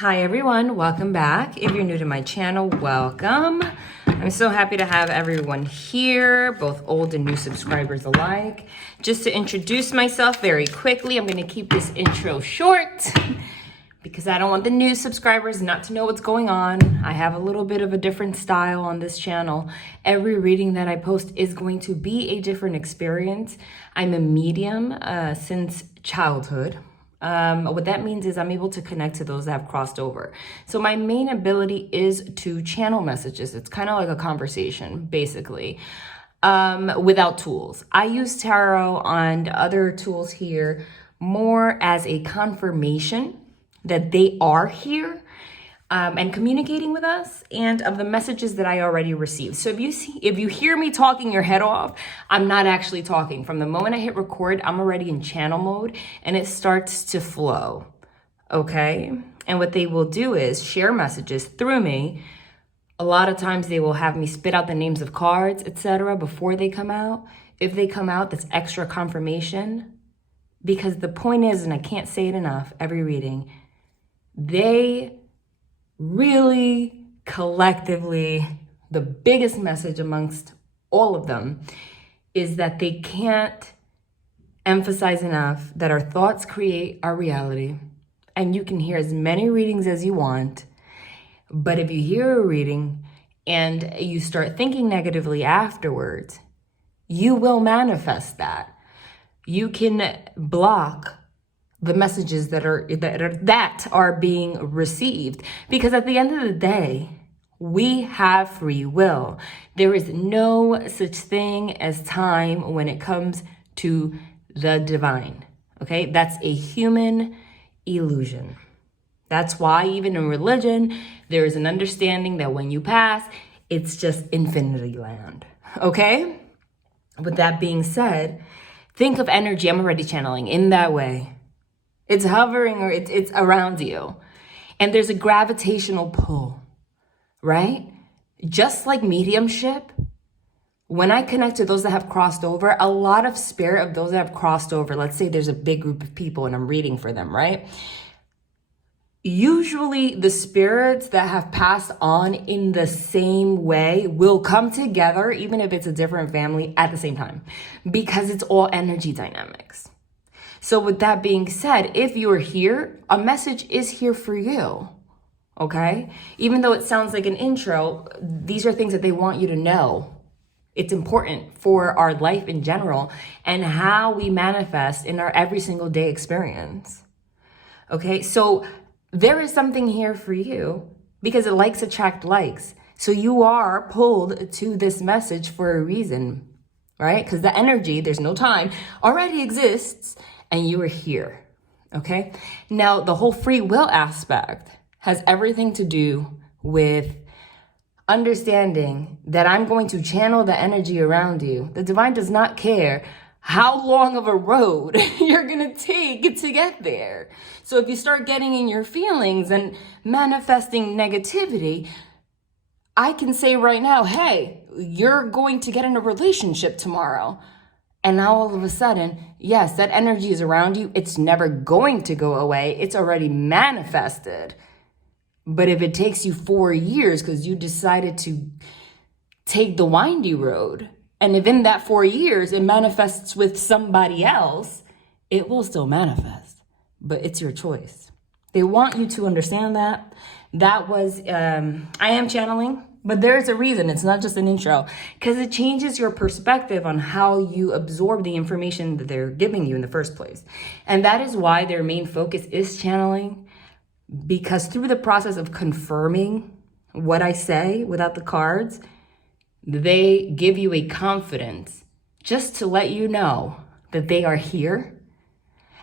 Hi everyone, welcome back. If you're new to my channel, welcome. I'm so happy to have everyone here, both old and new subscribers alike. Just to introduce myself very quickly, I'm going to keep this intro short because I don't want the new subscribers not to know what's going on. I have a little bit of a different style on this channel. Every reading that I post is going to be a different experience. I'm a medium since childhood. What that means is I'm able to connect to those that have crossed over. So my main ability is to channel messages. It's kind of like a conversation, basically, without tools. I use tarot and other tools here more as a confirmation that they are here and communicating with us, and of the messages that I already received. So if you hear me talking your head off, I'm not actually talking. From the moment I hit record, I'm already in channel mode and it starts to flow, okay? And what they will do is share messages through me. A lot of times they will have me spit out the names of cards, etc. before they come out. If they come out, that's extra confirmation, because the point is, and I can't say it enough, every reading, they really collectively, the biggest message amongst all of them is that they can't emphasize enough that our thoughts create our reality. And you can hear as many readings as you want, but if you hear a reading and you start thinking negatively afterwards, you will manifest that. You can block the messages that are being received, because at the end of the day, we have free will. There is no such thing as time when it comes to the divine. Okay, that's a human illusion. That's why even in religion, there is an understanding that when you pass, it's just infinity land. Okay, with that being said, think of energy. I'm already channeling in that way. It's hovering, or it's around you. And there's a gravitational pull, right? Just like mediumship, when I connect to those that have crossed over, a lot of spirit of those that have crossed over, let's say there's a big group of people and I'm reading for them, right? Usually the spirits that have passed on in the same way will come together, even if it's a different family, at the same time, because it's all energy dynamics. So with that being said, if you're here, a message is here for you, okay? Even though it sounds like an intro, these are things that they want you to know. It's important for our life in general and how we manifest in our every single day experience, okay? So there is something here for you because likes attract likes. So you are pulled to this message for a reason, right? Because the energy, there's no time, already exists. And you are here, okay? Now, the whole free will aspect has everything to do with understanding that I'm going to channel the energy around you. The divine does not care how long of a road you're gonna take to get there. So if you start getting in your feelings and manifesting negativity, I can say right now, hey, you're going to get in a relationship tomorrow. And now all of a sudden, yes, that energy is around you. It's never going to go away. It's already manifested. But if it takes you 4 years because you decided to take the windy road, and if in that 4 years it manifests with somebody else, it will still manifest. But it's your choice. They want you to understand that. That was, I am channeling. But there's a reason. It's not just an intro, because it changes your perspective on how you absorb the information that they're giving you in the first place. And that is why their main focus is channeling, because through the process of confirming what I say without the cards, they give you a confidence just to let you know that they are here.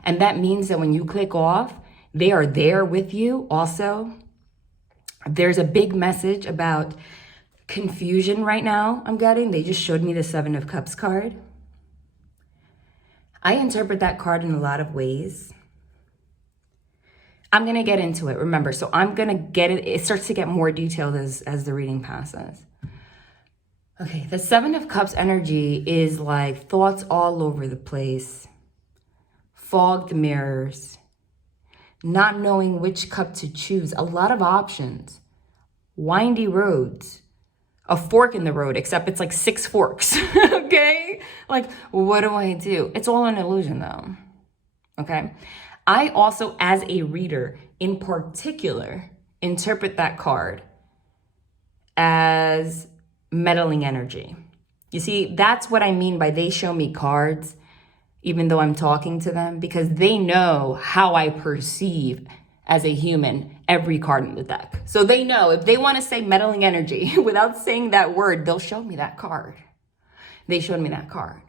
And that means that when you click off, they are there with you also. There's a big message about confusion right now I'm getting. They just showed me the 7 of Cups card. I interpret that card in a lot of ways. I'm going to get into it, remember. So I'm going to get it. It starts to get more detailed as the reading passes. Okay, the 7 of Cups energy is like thoughts all over the place. Fogged mirrors. not knowing which cup to choose, a lot of options, windy roads, a fork in the road, except it's like 6 forks, okay? Like, what do I do? It's all an illusion though, okay? I also, as a reader in particular, interpret that card as meddling energy. You see, that's what I mean by they show me cards, even though I'm talking to them, because they know how I perceive as a human every card in the deck. So they know if they want to say meddling energy without saying that word, they'll show me that card. They showed me that card.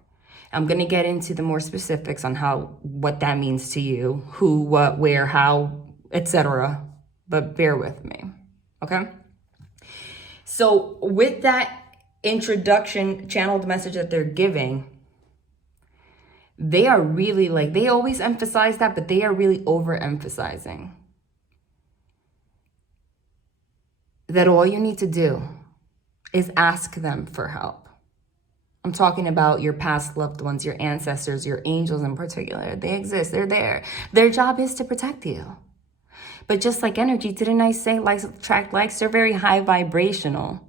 I'm going to get into the more specifics on what that means to you, who, what, where, how, etc. But bear with me, okay? So with that introduction, channeled message that they're giving, they are really like, they always emphasize that, but they are really overemphasizing that all you need to do is ask them for help. I'm talking about your past loved ones, your ancestors, your angels in particular. They exist, they're there. Their job is to protect you. But just like energy, didn't I say likes attract likes? They're very high vibrational.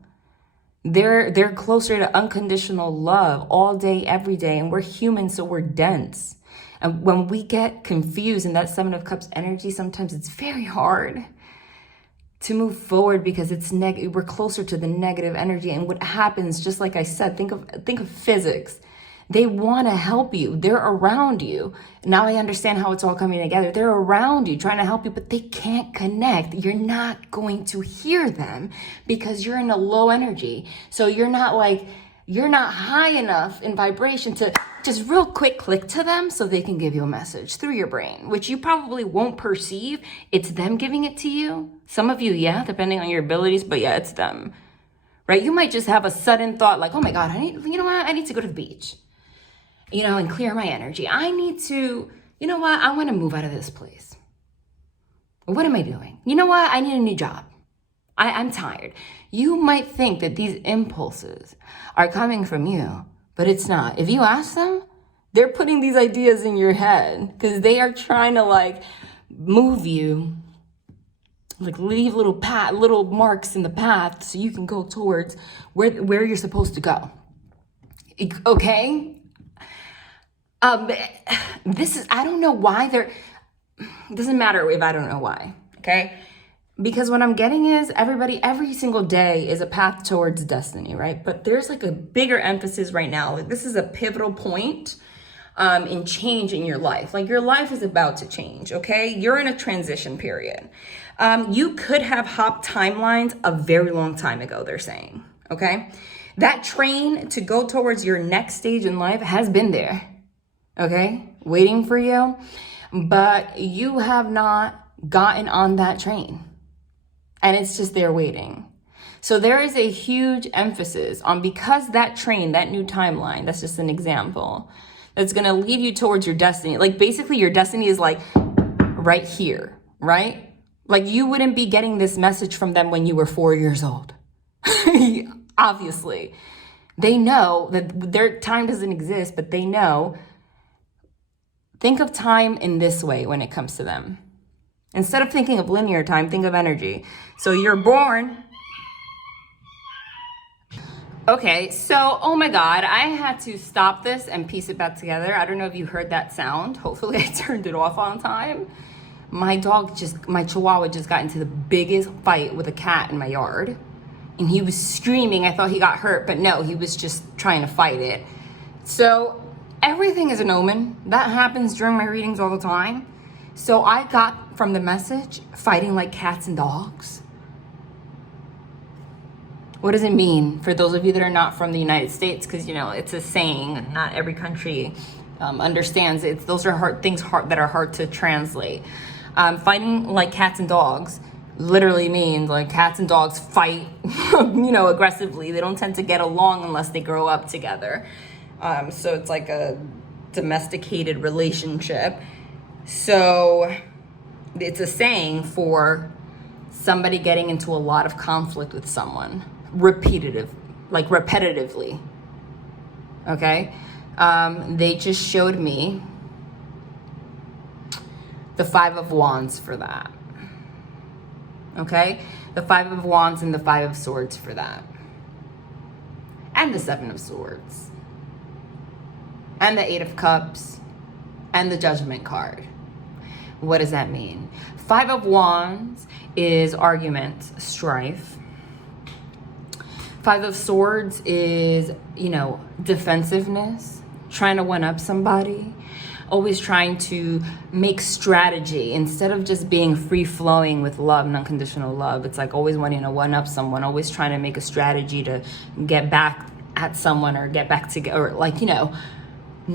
They're closer to unconditional love all day, every day. And we're human, so we're dense. And when we get confused in that 7 of Cups energy, sometimes it's very hard to move forward because it's we're closer to the negative energy. And what happens, just like I said, think of physics. They want to help you. They're around you. Now I understand how it's all coming together. They're around you trying to help you, but they can't connect. You're not going to hear them because you're in a low energy. So you're not high enough in vibration to just real quick click to them so they can give you a message through your brain, which you probably won't perceive. It's them giving it to you. Some of you, yeah, depending on your abilities, but yeah, it's them, right? You might just have a sudden thought like, oh my God, I need to go to the beach, and clear my energy. I need to, I want to move out of this place. What am I doing? You know what? I need a new job. I'm tired. You might think that these impulses are coming from you, but it's not. If you ask them, they're putting these ideas in your head because they are trying to move you, leave little marks in the path so you can go towards where you're supposed to go. Okay? I don't know why it doesn't matter if I don't know why, okay? Because what I'm getting is every single day is a path towards destiny, right? But there's a bigger emphasis right now. This is a pivotal point in change in your life. Your life is about to change, okay? You're in a transition period. You could have hopped timelines a very long time ago, they're saying, okay? That train to go towards your next stage in life has been there, okay? Waiting for you, but you have not gotten on that train. And it's just there waiting. So there is a huge emphasis on, because that train, that new timeline, that's just an example, that's going to lead you towards your destiny. Basically your destiny is right here, right? You wouldn't be getting this message from them when you were 4 years old. Obviously. They know that their time doesn't exist, but they know. Think of time in this way when it comes to them. Instead of thinking of linear time, think of energy. So you're born. Okay, so, oh my God, I had to stop this and piece it back together. I don't know if you heard that sound. Hopefully I turned it off on time. My chihuahua just got into the biggest fight with a cat in my yard. And he was screaming. I thought he got hurt, but no, he was just trying to fight it. So everything is an omen. That happens during my readings all the time. So I got from the message, fighting like cats and dogs. What does it mean for those of you that are not from the United States? Because, it's a saying, not every country understands it. Those are things that are hard to translate. Fighting like cats and dogs literally means cats and dogs fight, aggressively. They don't tend to get along unless they grow up together. So it's like a domesticated relationship. So it's a saying for somebody getting into a lot of conflict with someone repetitively. Okay? They just showed me the Five of Wands for that. Okay? The Five of Wands and the Five of Swords for that. And the Seven of Swords. And the Eight of Cups. And the Judgment card. What does that mean? Five of Wands is argument, strife. Five of Swords is, you know, defensiveness, trying to one-up somebody, always trying to make strategy instead of just being free-flowing with love and unconditional love. It's like always wanting to one-up someone, always trying to make a strategy to get back at someone or get back together, or like, you know,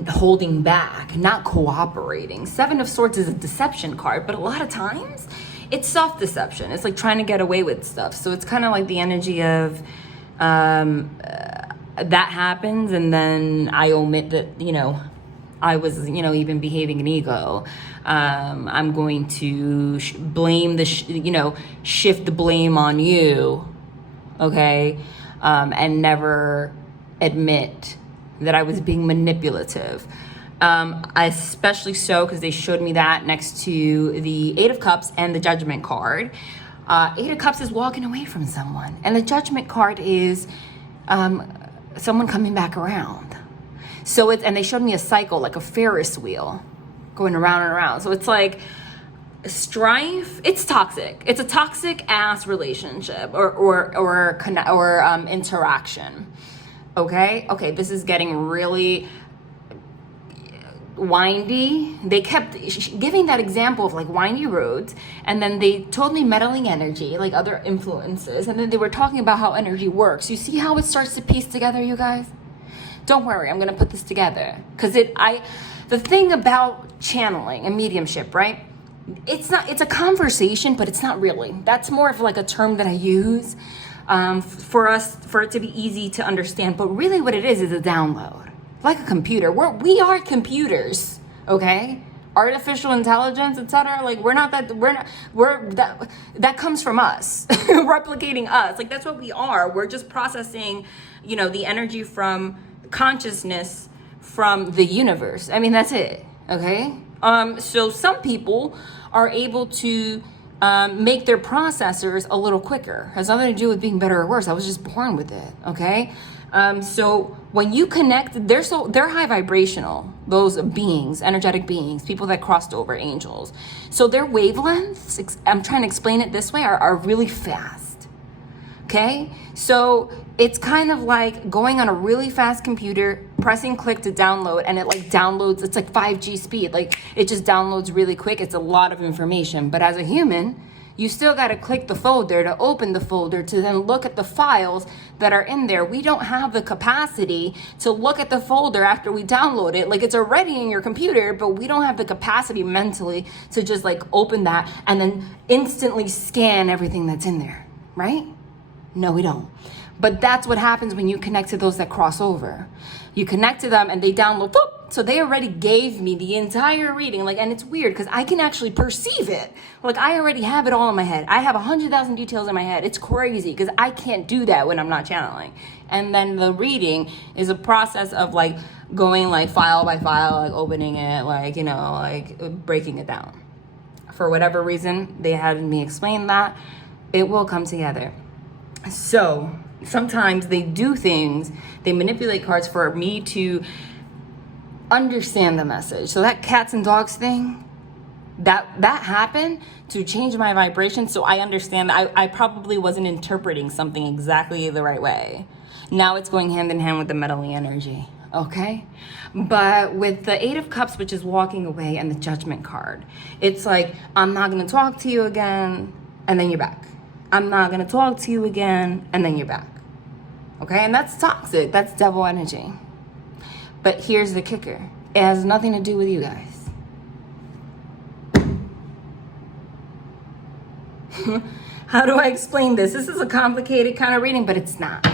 holding back, not cooperating. Seven of Swords is a deception card, but a lot of times it's self-deception. It's like trying to get away with stuff. So it's kind of like the energy of that happens, and then I omit that, you know, I was, you know, even behaving in ego. I'm going to blame shift the blame on you, okay, and never admit that I was being manipulative. Especially so because they showed me that next to the Eight of Cups and the Judgment card. Eight of Cups is walking away from someone, and the Judgment card is someone coming back around. So it's, and they showed me a cycle, like a Ferris wheel, going around and around. So it's like strife. It's toxic. It's a toxic ass relationship or interaction. Okay. This is getting really windy. They kept giving that example of like windy roads, and then they told me meddling energy, like other influences, and then they were talking about how energy works. You see how it starts to piece together, you guys? Don't worry, I'm gonna put this together because the thing about channeling and mediumship, right? It's a conversation, but it's not really. That's more of like a term that I use for it to be easy to understand. But really, what it is a download. Like a computer. We are computers, okay? Artificial intelligence, etc. Like that comes from us, replicating us. Like that's what we are. We're just processing, you know, the energy from consciousness from the universe. I mean, that's it, okay? So some people are able to make their processors a little quicker. It has nothing to do with being better or worse. I was just born with it, okay? So when you connect, they're high vibrational, those beings, energetic beings, people that crossed over, angels. So their wavelengths, I'm trying to explain it this way, are really fast, okay? So it's kind of like going on a really fast computer, pressing click to download, and it like downloads, it's like 5G speed, like it just downloads really quick. It's a lot of information, but as a human, you still got to click the folder to open the folder to then look at the files that are in there. We don't have the capacity to look at the folder after we download it. Like it's already in your computer, but we don't have the capacity mentally to just like open that and then instantly scan everything that's in there, right? No, we don't. But that's what happens when you connect to those that cross over. You connect to them and they download, boop. So they already gave me the entire reading. Like, and it's weird because I can actually perceive it. Like I already have it all in my head. I have 100,000 details in my head. It's crazy because I can't do that when I'm not channeling. And then the reading is a process of like going like file by file, like opening it, like, you know, like breaking it down. For whatever reason, they had me explain that. It will come together. So sometimes they do things, they manipulate cards for me to understand the message. So that cats and dogs thing, that happened to change my vibration. So I understand that I probably wasn't interpreting something exactly the right way. Now it's going hand in hand with the meddling energy. Okay? But with the Eight of Cups, which is walking away, and the Judgment card, it's like, I'm not going to talk to you again, and then you're back. I'm not going to talk to you again, and then you're back. Okay? And that's toxic. That's devil energy. But here's the kicker. It has nothing to do with you guys. How do I explain this? This is a complicated kind of reading, but it's not.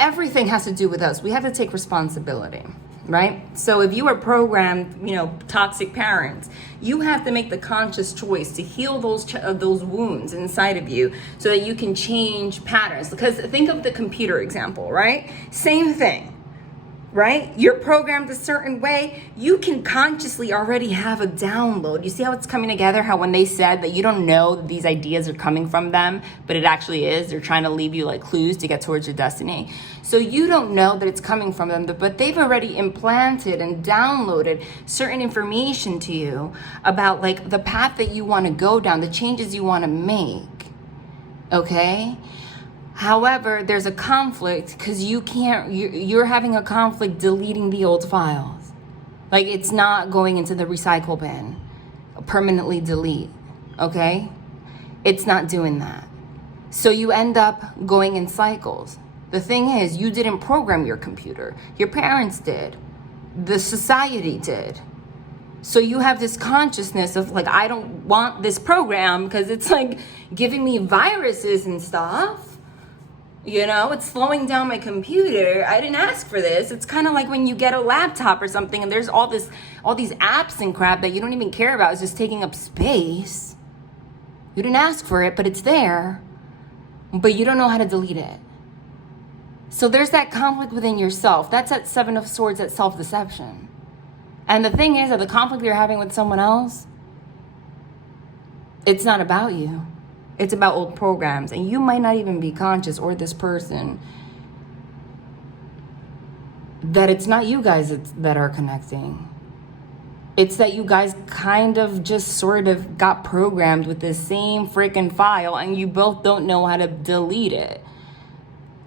Everything has to do with us. We have to take responsibility, right? So if you are programmed, you know, toxic parents, you have to make the conscious choice to heal those wounds inside of you so that you can change patterns. Because think of the computer example, right? Same thing. right? You're programmed a certain way. You can consciously already have a download. You see how it's coming together? How when they said that you don't know that these ideas are coming from them, but it actually is. They're trying to leave you like clues to get towards your destiny. So you don't know that it's coming from them, but they've already implanted and downloaded certain information to you about like the path that you want to go down, the changes you want to make. Okay? However, there's a conflict because you're having a conflict deleting the old files. Like it's not going into the recycle bin, permanently delete, okay? It's not doing that. So you end up going in cycles. The thing is, you didn't program your computer. Your parents did. The society did. So you have this consciousness of like, I don't want this program because it's like giving me viruses and stuff. You know, it's slowing down my computer. I didn't ask for this. It's kind of like when you get a laptop or something and there's all these apps and crap that you don't even care about. It's just taking up space. You didn't ask for it, but it's there. But you don't know how to delete it. So there's that conflict within yourself. That's that Seven of Swords, that self-deception. And the thing is that the conflict you're having with someone else, it's not about you. It's about old programs, and you might not even be conscious, or this person, that it's not you guys that are connecting. It's that you guys kind of just sort of got programmed with the same freaking file, and you both don't know how to delete it,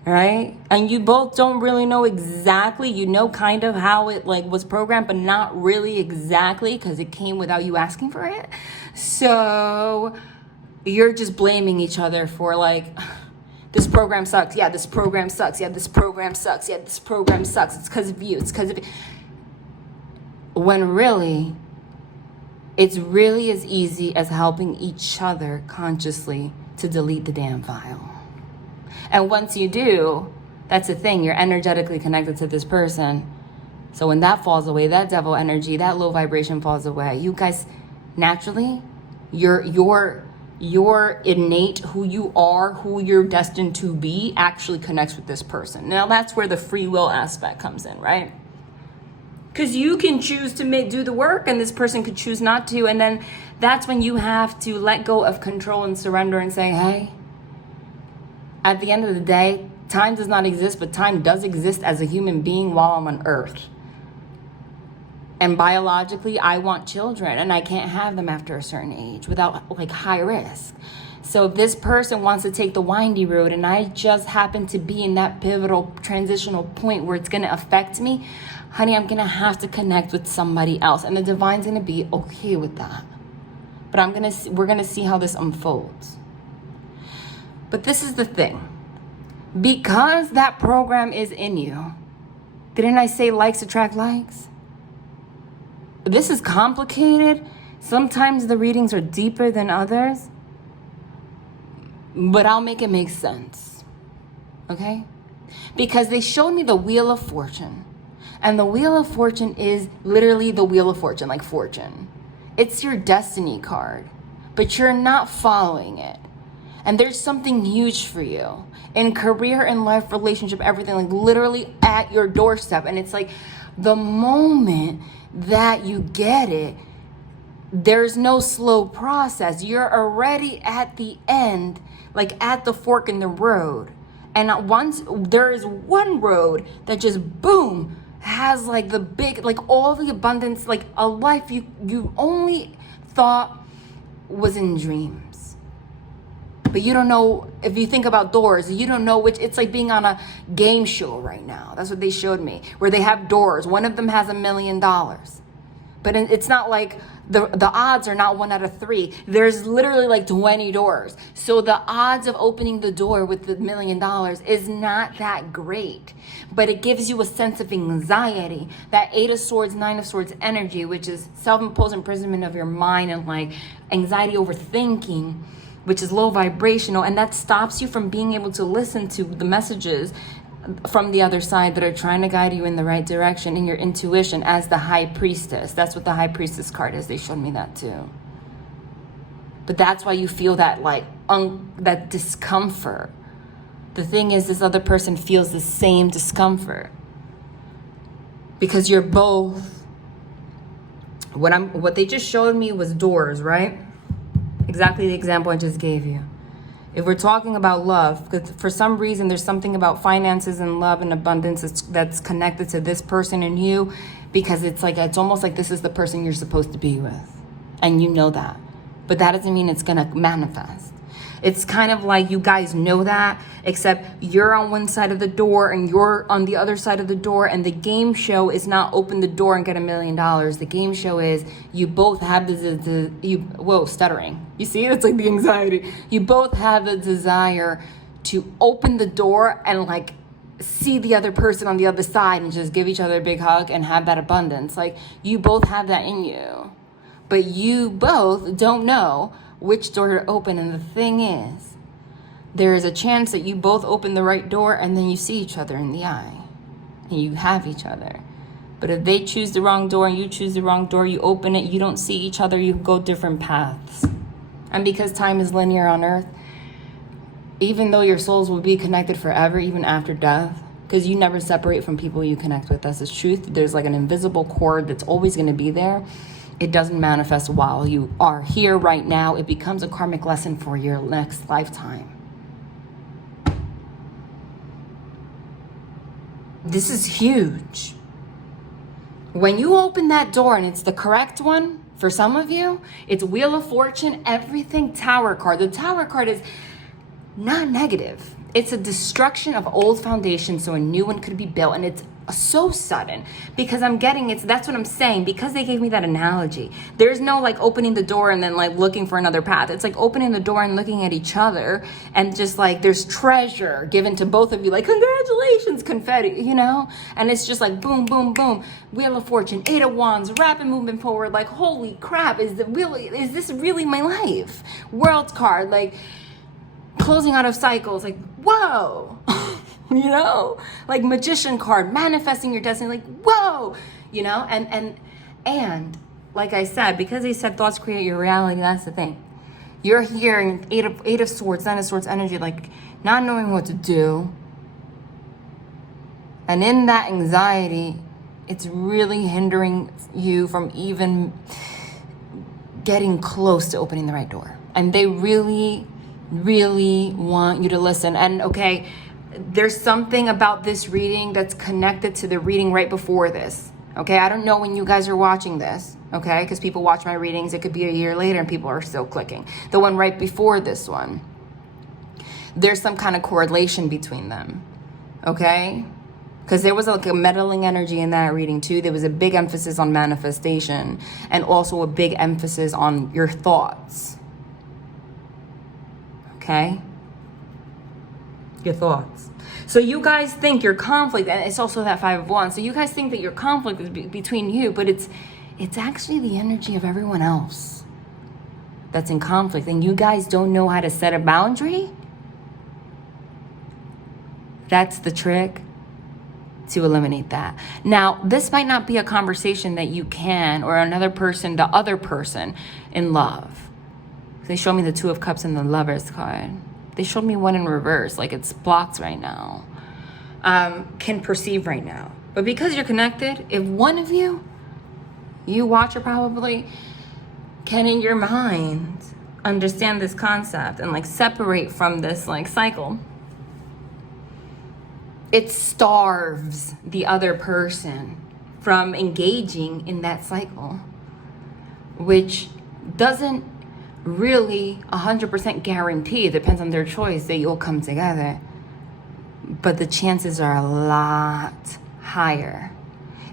right? And you both don't really know exactly, you know kind of how it like was programmed, but not really exactly because it came without you asking for it. So you're just blaming each other for like, this program sucks. Yeah, this program sucks. Yeah, this program sucks. Yeah, this program sucks. It's because of you. It's because of you. When really, it's really as easy as helping each other consciously to delete the damn file. And once you do, that's the thing. You're energetically connected to this person. So when that falls away, that devil energy, that low vibration falls away. You guys, naturally, your innate, who you are, who you're destined to be, actually connects with this person. Now that's where the free will aspect comes in, right? Because you can choose to do the work and this person could choose not to. And then that's when you have to let go of control and surrender and say, hey, at the end of the day, time does not exist, but time does exist as a human being while I'm on earth. And biologically, I want children, and I can't have them after a certain age without like high risk. So if this person wants to take the windy road and I just happen to be in that pivotal transitional point where it's going to affect me, honey, I'm going to have to connect with somebody else. And the divine's going to be okay with that. But we're going to see how this unfolds. But this is the thing. Because that program is in you, didn't I say likes attract likes? This is complicated. Sometimes the readings are deeper than others, but I'll make it make sense, okay? Because they showed me the Wheel of Fortune, and the Wheel of Fortune is literally the Wheel of Fortune, like fortune. It's your destiny card, but you're not following it. And there's something huge for you in career and life, relationship, everything, like literally at your doorstep. And it's like the moment that you get it, there's no slow process. You're already at the end, like at the fork in the road. And once there is one road that just boom has like the big, like all the abundance, like a life you only thought was in dreams. But you don't know, if you think about doors, you don't know which, it's like being on a game show right now. That's what they showed me, where they have doors. One of them has $1 million. But it's not like, the odds are not 1 out of 3. There's literally like 20 doors. So the odds of opening the door with the $1 million is not that great. But it gives you a sense of anxiety. That 8 of Swords, 9 of Swords energy, which is self-imposed imprisonment of your mind and like anxiety overthinking, which is low vibrational, and that stops you from being able to listen to the messages from the other side that are trying to guide you in the right direction in your intuition as the High Priestess. That's what the High Priestess card is. They showed me that too. But that's why you feel that like that discomfort. The thing is, this other person feels the same discomfort. Because you're both, what they just showed me was doors, right? Exactly the example I just gave you. If we're talking about love, because for some reason there's something about finances and love and abundance that's connected to this person and you, because it's almost like this is the person you're supposed to be with. And you know that. But that doesn't mean it's going to manifest. It's kind of like you guys know that, except you're on one side of the door and you're on the other side of the door. And the game show is not open the door and get $1 million. The game show is you both have stuttering. You see, it's like the anxiety. You both have the desire to open the door and like see the other person on the other side and just give each other a big hug and have that abundance. Like you both have that in you, but you both don't know which door to open. And the thing is, there is a chance that you both open the right door and then you see each other in the eye and you have each other. But if they choose the wrong door and you choose the wrong door, you open it, you don't see each other, you go different paths. And because time is linear on earth, even though your souls will be connected forever, even after death, because you never separate from people you connect with, that's the truth. There's like an invisible cord that's always going to be there. It doesn't manifest while you are here right now. It becomes a karmic lesson for your next lifetime. This is huge. When you open that door and it's the correct one, for some of you, it's Wheel of Fortune, everything Tower card. The Tower card is not negative. It's a destruction of old foundations so a new one could be built. And it's so sudden because that's what I'm saying. Because they gave me that analogy. There's no like opening the door and then like looking for another path. It's like opening the door and looking at each other and just like there's treasure given to both of you. Like congratulations, confetti, you know? And it's just like boom, boom, boom. Wheel of Fortune, 8 of Wands, rapid movement forward. Like holy crap, is this really my life? World card, like closing out of cycles, like whoa. You know, like Magician card, manifesting your destiny, like whoa, you know, and like I said, because they said thoughts create your reality, that's the thing. You're hearing eight of swords, 9 of swords energy, like not knowing what to do. And in that anxiety, it's really hindering you from even getting close to opening the right door. And they really, really want you to listen. And okay, there's something about this reading that's connected to the reading right before this. Okay, I don't know when you guys are watching this, okay, because people watch my readings. It could be a year later and people are still clicking. The one right before this one, there's some kind of correlation between them, okay? Because there was like a meddling energy in that reading too. There was a big emphasis on manifestation and also a big emphasis on your thoughts, okay? Your thoughts. So you guys think your conflict, and it's also that 5 of Wands. So you guys think that your conflict is between you, but it's actually the energy of everyone else that's in conflict. And you guys don't know how to set a boundary. That's the trick to eliminate that. Now, this might not be a conversation that you can, or another person, the other person in love. They show me the 2 of Cups and the Lovers card. They showed me one in reverse, like it's blocked right now, can perceive right now. But because you're connected, if one of you watch it probably, can in your mind understand this concept and like separate from this like cycle, it starves the other person from engaging in that cycle, which doesn't really 100% guarantee, it depends on their choice, that you'll come together. But the chances are a lot higher.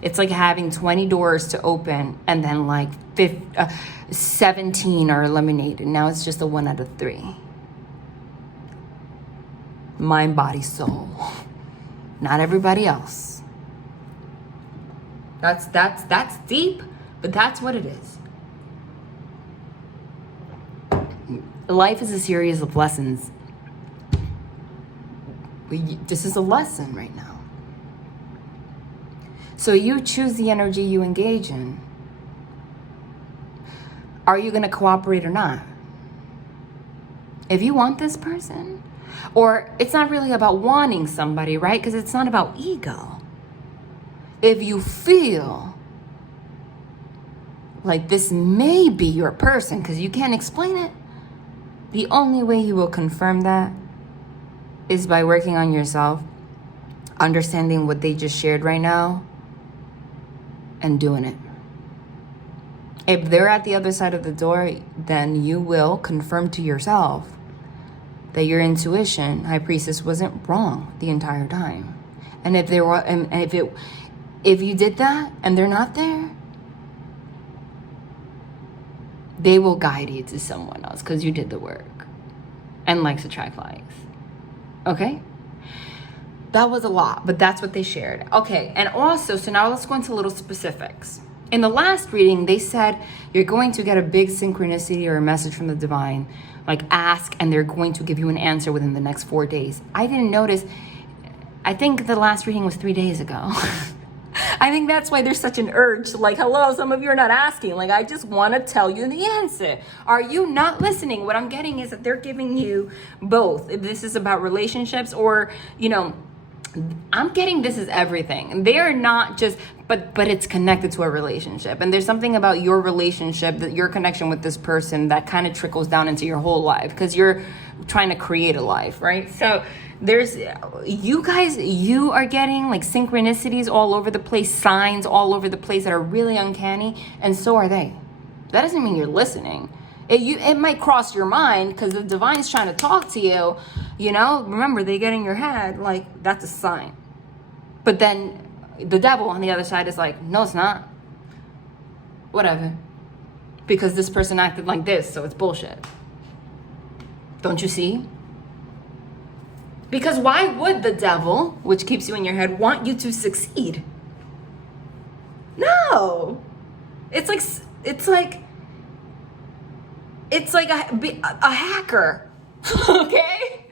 It's like having 20 doors to open and then like 17 are eliminated. Now it's just a 1 out of 3. Mind, body, soul. Not everybody else. That's deep, but that's what it is. Life is a series of lessons. This is a lesson right now. So you choose the energy you engage in. Are you going to cooperate or not? If you want this person, or it's not really about wanting somebody, right? Because it's not about ego. if you feel like this may be your person, because you can't explain it, the only way you will confirm that is by working on yourself, understanding what they just shared right now, and doing it. If they're at the other side of the door, then you will confirm to yourself that your intuition, High Priestess, wasn't wrong the entire time. And if they were, and if you did that and they're not there, they will guide you to someone else because you did the work. And likes attract likes. Okay? That was a lot, but that's what they shared. Okay, and also, so now let's go into little specifics. In the last reading, they said you're going to get a big synchronicity or a message from the divine. Like ask, and they're going to give you an answer within the next 4 days. I didn't notice. I think the last reading was 3 days ago. I think that's why there's such an urge. Like, hello, some of you are not asking. Like, I just want to tell you the answer. Are you not listening? What I'm getting is that they're giving you both. If this is about relationships or, you know, I'm getting this is everything. They are not just, but it's connected to a relationship. And there's something about your relationship, that your connection with this person that kind of trickles down into your whole life because you're trying to create a life, right? So there's, you guys, you are getting like synchronicities all over the place, signs all over the place that are really uncanny. And so are they. That doesn't mean you're listening. It might cross your mind because the divine's trying to talk to you, you know. Remember, they get in your head, like that's a sign. But then the devil on the other side is like, no, it's not. Whatever. Because this person acted like this, so it's bullshit. Don't you see? Because why would the devil, which keeps you in your head, want you to succeed? No. It's like a hacker, okay?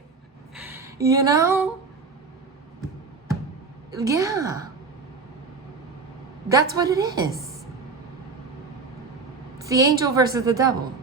You know? Yeah. That's what it is. It's the angel versus the devil.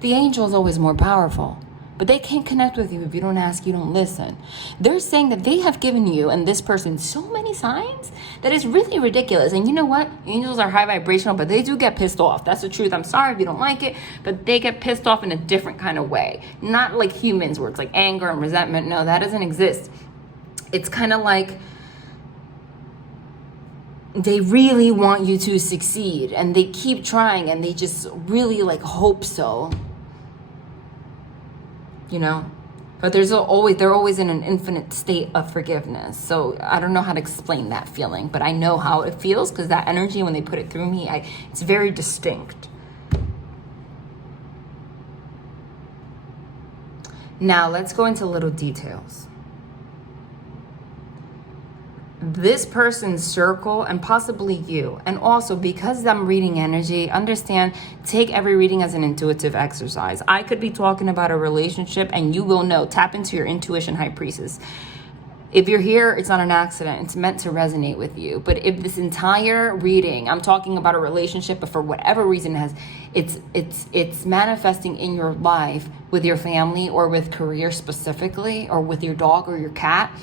The angel is always more powerful, but they can't connect with you if you don't ask, you don't listen. They're saying that they have given you and this person so many signs that is really ridiculous. And you know what? Angels are high vibrational, but they do get pissed off. That's the truth. I'm sorry if you don't like it, but they get pissed off in a different kind of way. Not like humans where it's like anger and resentment. No, that doesn't exist. It's kind of like they really want you to succeed and they keep trying and they just really like hope so. You know, but they're always in an infinite state of forgiveness. So I don't know how to explain that feeling, but I know how it feels because that energy, when they put it through me, it's very distinct. Now let's go into little details. This person's circle and possibly you, and also because I'm reading energy, understand, take every reading as an intuitive exercise. I could be talking about a relationship and you will know. Tap into your intuition, High Priestess. If you're here, it's not an accident. It's meant to resonate with you. But if this entire reading, I'm talking about a relationship, but for whatever reason it's manifesting in your life with your family or with career specifically, or with your dog or your cat,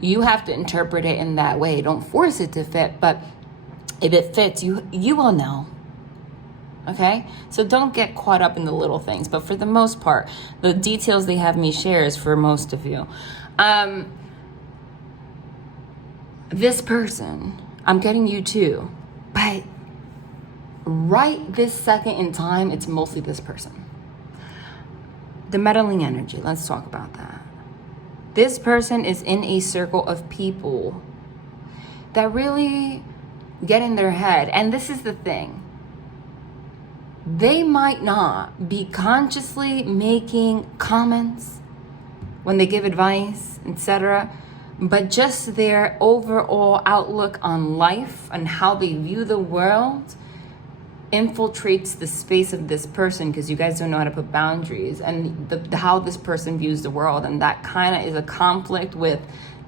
you have to interpret it in that way. Don't force it to fit, but if it fits, you will know. Okay? So don't get caught up in the little things. But for the most part, the details they have me share is for most of you. This person, I'm getting you too. But right this second in time, it's mostly this person. The meddling energy, let's talk about that. This person is in a circle of people that really get in their head. And this is the thing. They might not be consciously making comments when they give advice, etc., but just their overall outlook on life and how they view the world infiltrates the space of this person, because you guys don't know how to put boundaries, and how this person views the world, and that kind of is a conflict with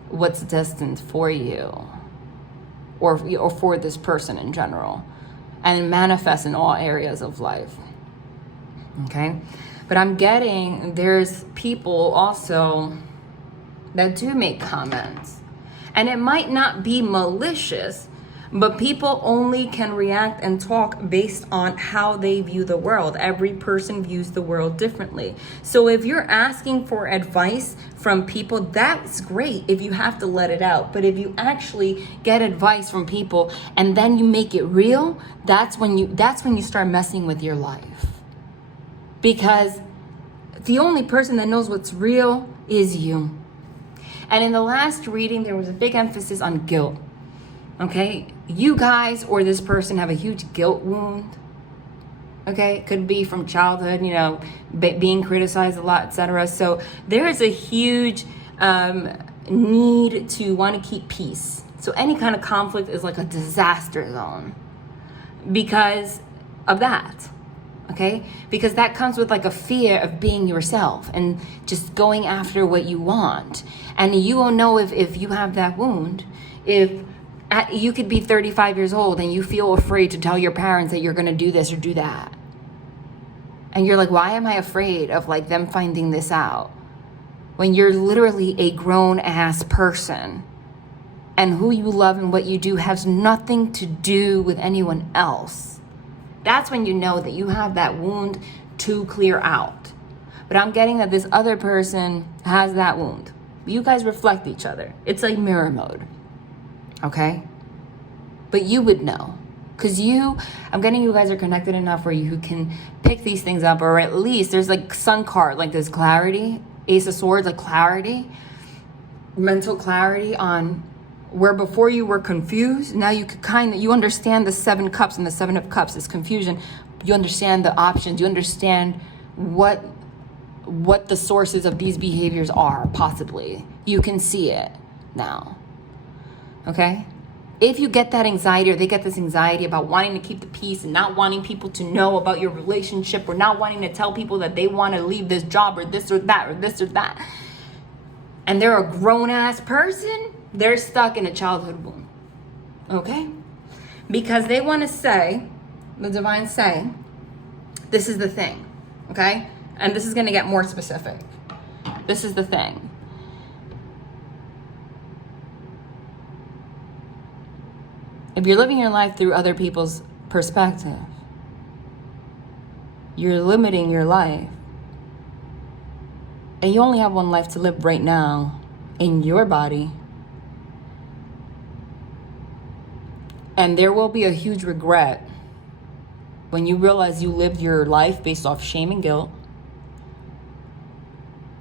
what's destined for you or for this person in general, and it manifests in all areas of life. Okay, but I'm getting there's people also that do make comments, and it might not be malicious, But people only can react and talk based on how they view the world. Every person views the world differently. So if you're asking for advice from people, that's great if you have to let it out. But if you actually get advice from people and then you make it real, that's when you start messing with your life. Because the only person that knows what's real is you. And in the last reading, there was a big emphasis on guilt. Okay, you guys or this person have a huge guilt wound. Okay, it could be from childhood, being criticized a lot, etc. So there is a huge need to want to keep peace. So any kind of conflict is like a disaster zone because of that. Okay, because that comes with like a fear of being yourself and just going after what you want. And you won't know if you have that wound, if you could be 35 years old and you feel afraid to tell your parents that you're going to do this or do that. And you're like, why am I afraid of like them finding this out? When you're literally a grown ass person and who you love and what you do has nothing to do with anyone else. That's when you know that you have that wound to clear out. But I'm getting that this other person has that wound. You guys reflect each other. It's like mirror mode. Okay? But you would know. Because I'm getting you guys are connected enough where you can pick these things up, or at least there's like sun card, like this clarity, Ace of Swords, like clarity, mental clarity on where before you were confused. Now you could you understand the 7 cups, and the 7 of cups is confusion. You understand the options. You understand what the sources of these behaviors are, possibly. You can see it now. Okay? If you get that anxiety, or they get this anxiety about wanting to keep the peace and not wanting people to know about your relationship, or not wanting to tell people that they want to leave this job or this or that or this or that, and they're a grown-ass person, they're stuck in a childhood wound. Okay? Because they want to say, the divine say, this is the thing. Okay? And this is going to get more specific. This is the thing. If you're living your life through other people's perspective, you're limiting your life. And you only have one life to live right now in your body. And there will be a huge regret when you realize you lived your life based off shame and guilt,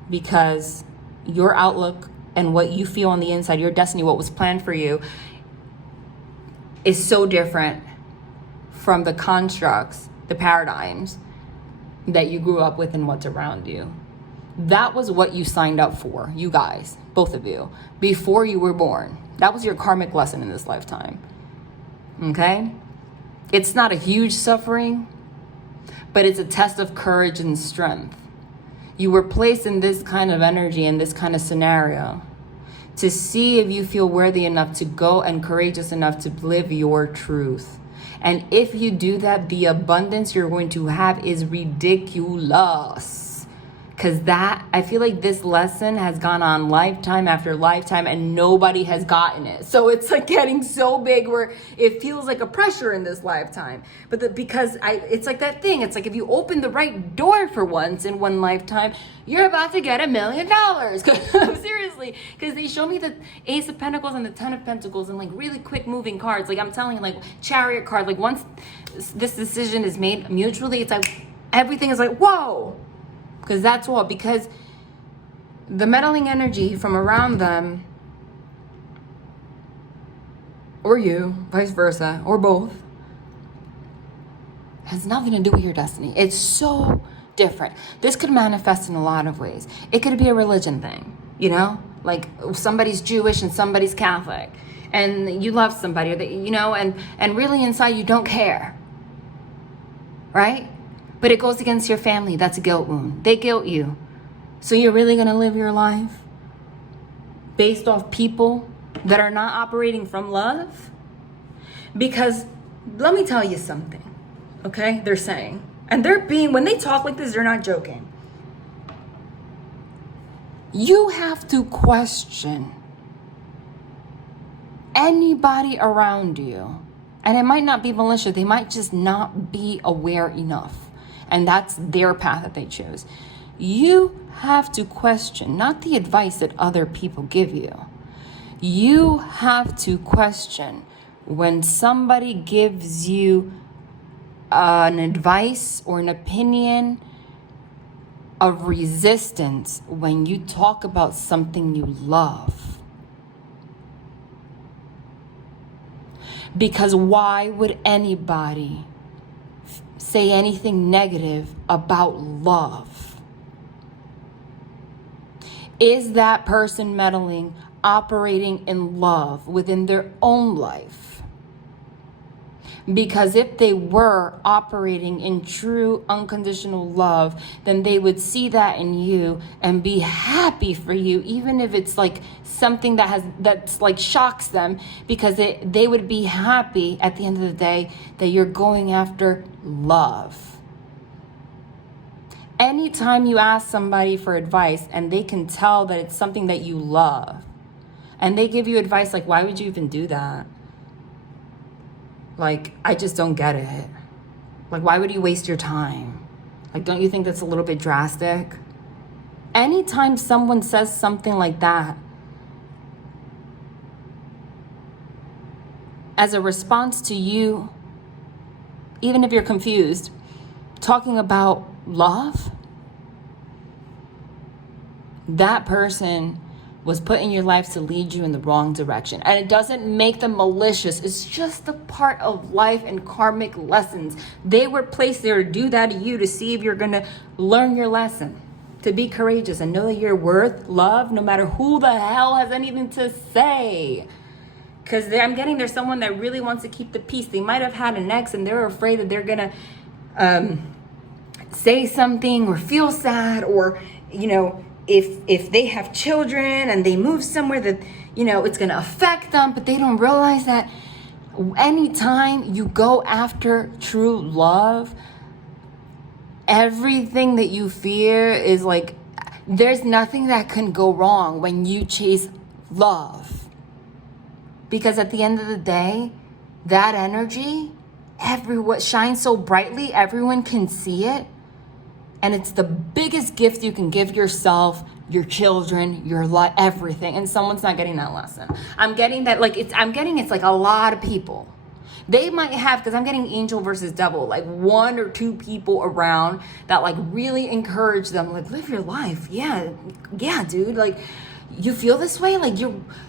because your outlook and what you feel on the inside, your destiny, what was planned for you, is so different from the constructs, the paradigms that you grew up with and what's around you. That was what you signed up for, you guys, both of you, before you were born. That was your karmic lesson in this lifetime. Okay? It's not a huge suffering, but it's a test of courage and strength. You were placed in this kind of energy, in this kind of scenario, to see if you feel worthy enough to go and courageous enough to live your truth. And if you do that, the abundance you're going to have is ridiculous. Because I feel like this lesson has gone on lifetime after lifetime and nobody has gotten it. So it's like getting so big where it feels like a pressure in this lifetime. But it's like that thing. It's like if you open the right door for once in one lifetime, you're about to get $1 million. Seriously. Because they show me the Ace of Pentacles and the 10 of Pentacles and like really quick moving cards. Like I'm telling you, like Chariot card, like once this decision is made mutually, it's like everything is like, whoa. Because that's what, because the meddling energy from around them, or you, vice versa, or both, has nothing to do with your destiny. It's so different. This could manifest in a lot of ways. It could be a religion thing, like somebody's Jewish and somebody's Catholic, and you love somebody, or and really inside you don't care, right? But it goes against your family. That's a guilt wound. They guilt you. So you're really going to live your life based off people that are not operating from love? Because let me tell you something, okay? They're saying, and when they talk like this, they're not joking. You have to question anybody around you, and it might not be malicious, they might just not be aware enough, and that's their path that they chose. You have to question not the advice that other people give you. You have to question when somebody gives you an advice or an opinion of resistance when you talk about something you love. Because why would anybody say anything negative about love? Is that person meddling, operating in love within their own life? Because if they were operating in true unconditional love, then they would see that in you and be happy for you, even if it's like something that's like shocks them, because they would be happy at the end of the day that you're going after love. Anytime you ask somebody for advice and they can tell that it's something that you love, and they give you advice like, why would you even do that? Like, I just don't get it. Like, why would you waste your time? Like, don't you think that's a little bit drastic? Anytime someone says something like that, as a response to you, even if you're confused, talking about love, that person was put in your life to lead you in the wrong direction. And it doesn't make them malicious. It's just a part of life and karmic lessons. They were placed there to do that to you, to see if you're gonna learn your lesson, to be courageous and know that you're worth love no matter who the hell has anything to say. Because I'm getting there's someone that really wants to keep the peace. They might have had an ex and they're afraid that they're gonna say something or feel sad, or, you know, if they have children and they move somewhere that, you know, it's going to affect them, but they don't realize that anytime you go after true love, everything that you fear is like, there's nothing that can go wrong when you chase love. Because at the end of the day, that energy, everyone shines so brightly, everyone can see it. And it's the biggest gift you can give yourself, your children, your life, everything. And someone's not getting that lesson. I'm getting that, like, it's like a lot of people. They might have, because I'm getting angel versus devil, like 1 or 2 people around that like really encourage them, like, live your life. Yeah, dude. Like, you feel this way? Like,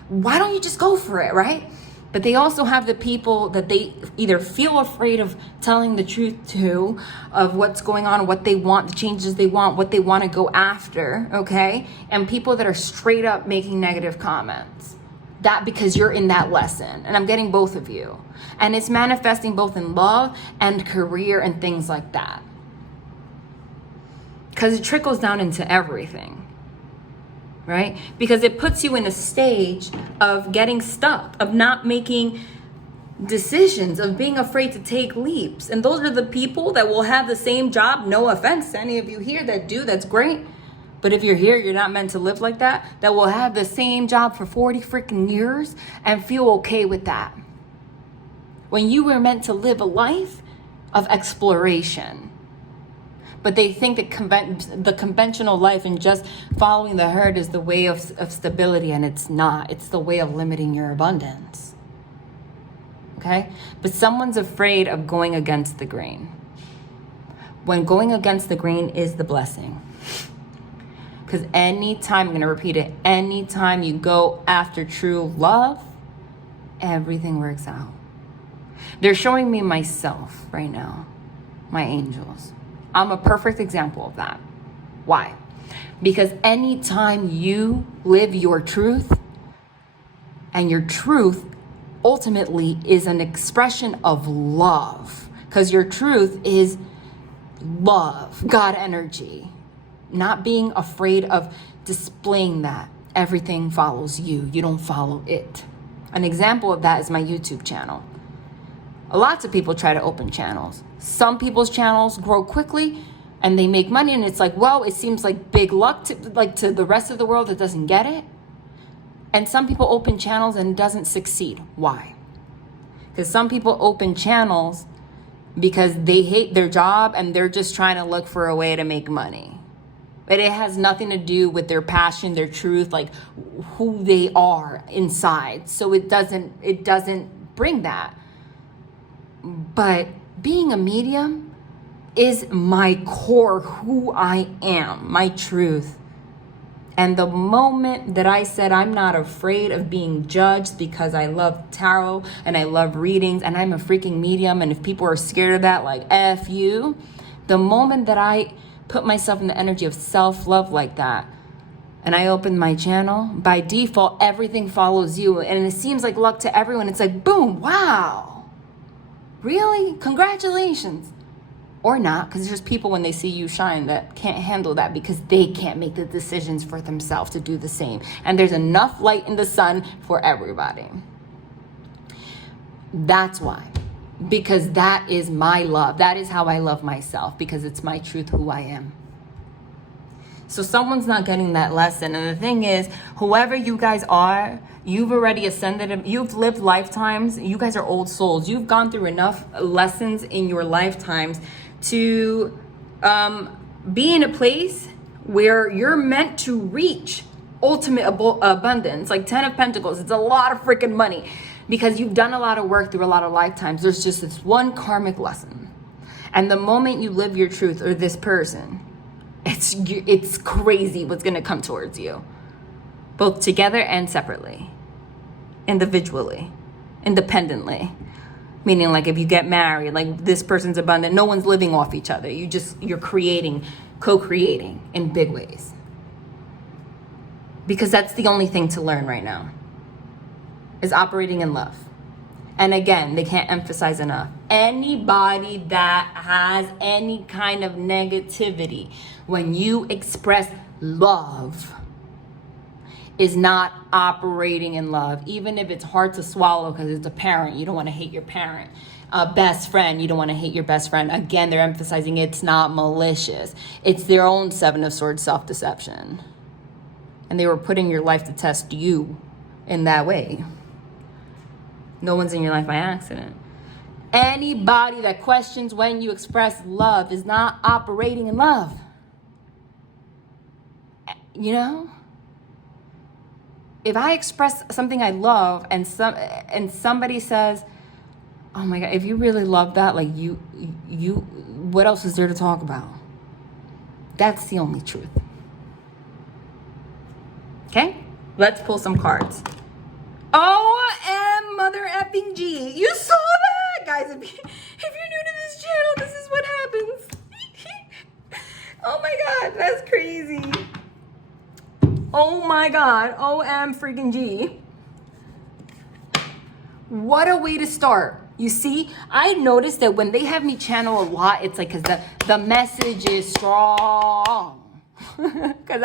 why don't you just go for it, right? But they also have the people that they either feel afraid of telling the truth to, of what's going on, what they want, the changes they want, what they want to go after, okay? And people that are straight up making negative comments. That because you're in that lesson. And I'm getting both of you. And it's manifesting both in love and career and things like that. Because it trickles down into everything. Right? Because it puts you in a stage of getting stuck, of not making decisions, of being afraid to take leaps. And those are the people that will have the same job. No offense to any of you here that do, that's great. But if you're here, you're not meant to live like that. That will have the same job for 40 freaking years and feel okay with that. When you were meant to live a life of exploration. But they think that the conventional life and just following the herd is the way of stability, and it's not. It's the way of limiting your abundance. Okay? But someone's afraid of going against the grain. When going against the grain is the blessing. Because anytime, I'm going to repeat it, anytime you go after true love, everything works out. They're showing me myself right now, my angels. I'm a perfect example of that. Why? Because anytime you live your truth, and your truth ultimately is an expression of love, because your truth is love, God energy, not being afraid of displaying that. Everything follows you. You don't follow it. An example of that is my YouTube channel. Lots of people try to open channels. Some people's channels grow quickly and they make money, and it's like, well, it seems like big luck to the rest of the world that doesn't get it. And some people open channels and it doesn't succeed. Why? Because some people open channels because they hate their job and they're just trying to look for a way to make money. But it has nothing to do with their passion, their truth, like who they are inside. So it doesn't bring that. But being a medium is my core, who I am, my truth. And the moment that I said I'm not afraid of being judged because I love tarot and I love readings and I'm a freaking medium, and if people are scared of that, like F you, the moment that I put myself in the energy of self-love like that and I open my channel, by default, everything follows you. And it seems like luck to everyone. It's like, boom, wow. Really? Congratulations. Or not, because there's people when they see you shine that can't handle that because they can't make the decisions for themselves to do the same. And there's enough light in the sun for everybody. That's why. Because that is my love. That is how I love myself, because it's my truth, who I am. So someone's not getting that lesson. And the thing is, whoever you guys are, you've already ascended. You've lived lifetimes. You guys are old souls. You've gone through enough lessons in your lifetimes to be in a place where you're meant to reach ultimate abundance. Like 10 of Pentacles, it's a lot of freaking money because you've done a lot of work through a lot of lifetimes. There's just this one karmic lesson. And the moment you live your truth, or this person, it's crazy what's going to come towards you, both together and separately, individually, independently. Meaning, like, if you get married, like this person's abundant, no one's living off each other. You're creating, co-creating in big ways. Because that's the only thing to learn right now, is operating in love. And again, they can't emphasize enough. Anybody that has any kind of negativity, when you express love, is not operating in love. Even if it's hard to swallow because it's a parent, you don't want to hate your parent. A best friend, you don't want to hate your best friend. Again, they're emphasizing it's not malicious. It's their own Seven of Swords self-deception. And they were putting your life to test you in that way. No one's in your life by accident. Anybody that questions when you express love is not operating in love. You know? If I express something I love and somebody says, "Oh my God, if you really love that, like you, what else is there to talk about?" That's the only truth. Okay, let's pull some cards. OM mother effing G, you saw that, guys? If you're new to this channel, this is what happens. Oh my God, that's crazy. Oh my God, OM freaking G. What a way to start. You see, I noticed that when they have me channel a lot, it's like, because the message is strong. Because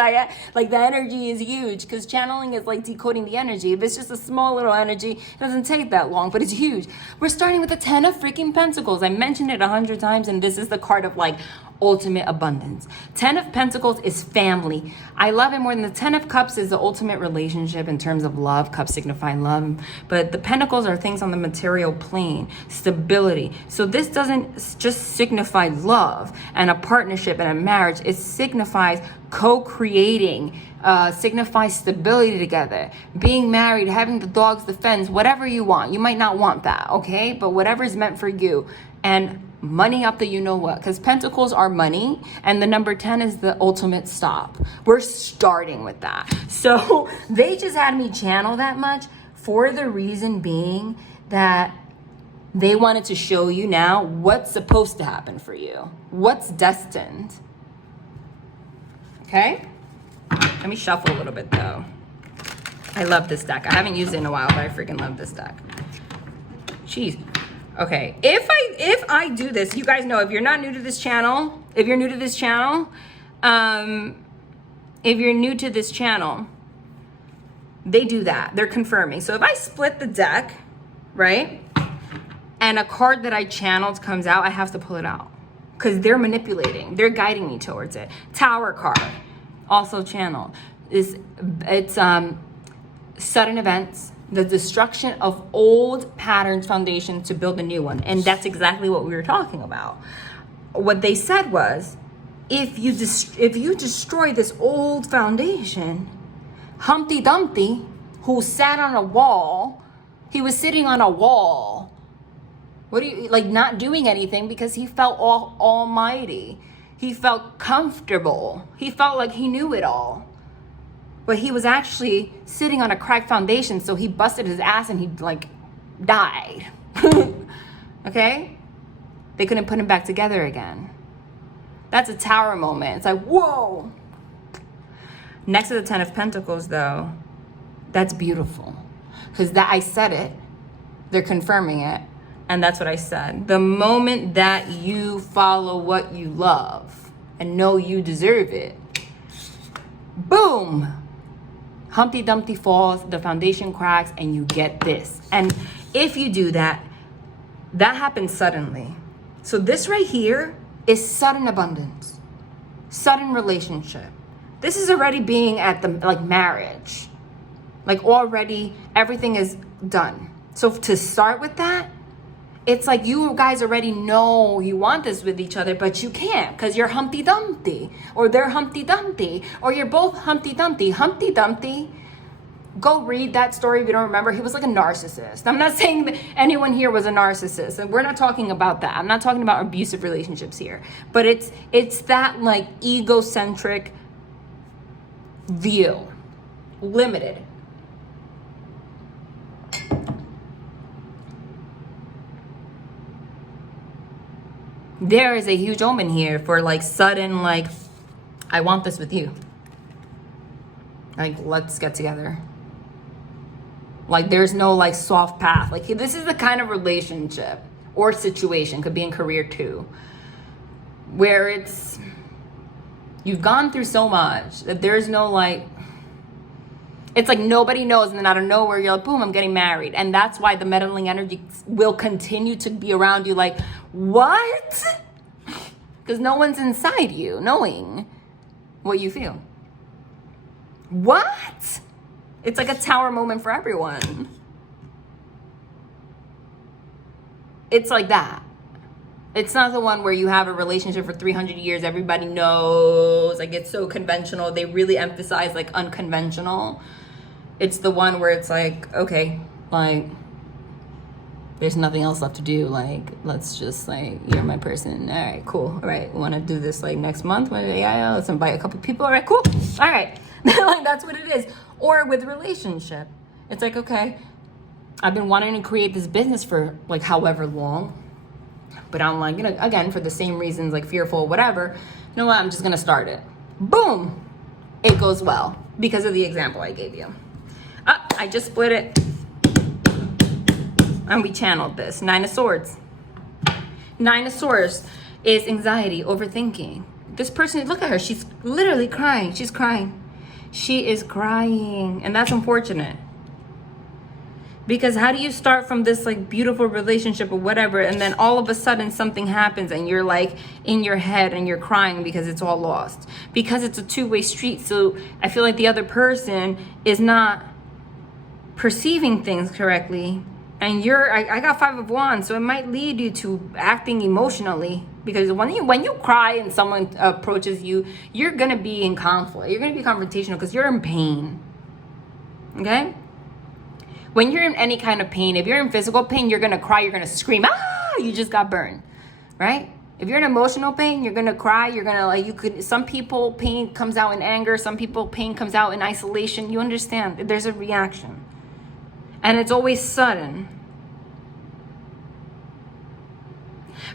the energy is huge, because channeling is like decoding the energy. If it's just a small little energy, it doesn't take that long, but it's huge. We're starting with the 10 of freaking Pentacles. I mentioned it 100 times, and this is the card of like ultimate abundance. 10 of Pentacles is family. I love it more than the 10 of Cups is the ultimate relationship in terms of love. Cups signify love, but the Pentacles are things on the material plane, stability. So this doesn't just signify love and a partnership and a marriage. It signifies co-creating, signifies stability together, being married, having the dogs, the fence, whatever you want. You might not want that, okay? But whatever is meant for you. And money up the you know what, because Pentacles are money, and the number 10 is the ultimate stop. We're starting with that. So they just had me channel that much for the reason being that they wanted to show you now what's supposed to happen for you, what's destined. Okay, let me shuffle a little bit though. I love this deck. I haven't used it in a while, but I freaking love this deck. Jeez. Okay, if I do this, you guys know, if you're not new to this channel, they do that. They're confirming. So if I split the deck, right, and a card that I channeled comes out, I have to pull it out because they're manipulating. They're guiding me towards it. Tower card, also channeled. It's sudden events, the destruction of old patterns, foundations to build a new one. And that's exactly what we were talking about. What they said was, if you destroy this old foundation, Humpty Dumpty, who sat on a wall, he was sitting on a wall. What do you, like, not doing anything because he felt almighty. He felt comfortable. He felt like he knew it all. But he was actually sitting on a cracked foundation, so he busted his ass and he, like, died. Okay? They couldn't put him back together again. That's a tower moment. It's like, whoa. Next to the Ten of Pentacles, though, that's beautiful. Because I said it. They're confirming it. And that's what I said. The moment that you follow what you love and know you deserve it, boom, Humpty Dumpty falls, the foundation cracks, and you get this. And if you do that, that happens suddenly. So this right here is sudden abundance, sudden relationship. This is already being at the, like, marriage. Like, already everything is done. So to start with that, it's like you guys already know you want this with each other, but you can't because you're Humpty Dumpty, or they're Humpty Dumpty, or you're both Humpty Dumpty. Humpty Dumpty, go read that story if you don't remember. He was like a narcissist. I'm not saying that anyone here was a narcissist, and we're not talking about that. I'm not talking about abusive relationships here, but it's that, like, egocentric view, limited. There is a huge omen here for, like, sudden, like, I want this with you. Like, let's get together. Like, there's no, like, soft path. Like, this is the kind of relationship or situation, could be in career too, where it's, you've gone through so much that there's no, like, it's like nobody knows, and then out of nowhere, you're like, boom, I'm getting married. And that's why the meddling energy will continue to be around you, like, what? Because no one's inside you knowing what you feel. What? It's like a tower moment for everyone. It's like that. It's not the one where you have a relationship for 300 years, everybody knows, like, it's so conventional. They really emphasize, like, unconventional. It's the one where it's like, okay, like, there's nothing else left to do. Like, let's just, like, you're my person. All right, cool. All right, want to do this, like, next month? Yeah, let's invite a couple people. All right, cool. All right. Like, that's what it is. Or with relationship, it's like, okay, I've been wanting to create this business for, like, however long, but I'm like, you know, again, for the same reasons, like, fearful, whatever, you know what, I'm just gonna start it. Boom, it goes well because of the example I gave you. I just split it and we channeled this. Nine of Swords. Nine of Swords is anxiety, overthinking. This person, look at her, she's literally crying. She's crying. She is crying, and that's unfortunate. Because how do you start from this, like, beautiful relationship or whatever, and then all of a sudden something happens and you're, like, in your head and you're crying because it's all lost? Because it's a two-way street, so I feel like the other person is not perceiving things correctly, and I got Five of Wands, so it might lead you to acting emotionally. Because when you cry and someone approaches you, you're gonna be in conflict. You're gonna be confrontational because you're in pain. Okay? When you're in any kind of pain, if you're in physical pain, you're gonna cry, you're gonna scream, ah, you just got burned, right? If you're in emotional pain, you're gonna cry, you're gonna, like, some people pain comes out in anger, some people pain comes out in isolation. You understand, there's a reaction. And it's always sudden.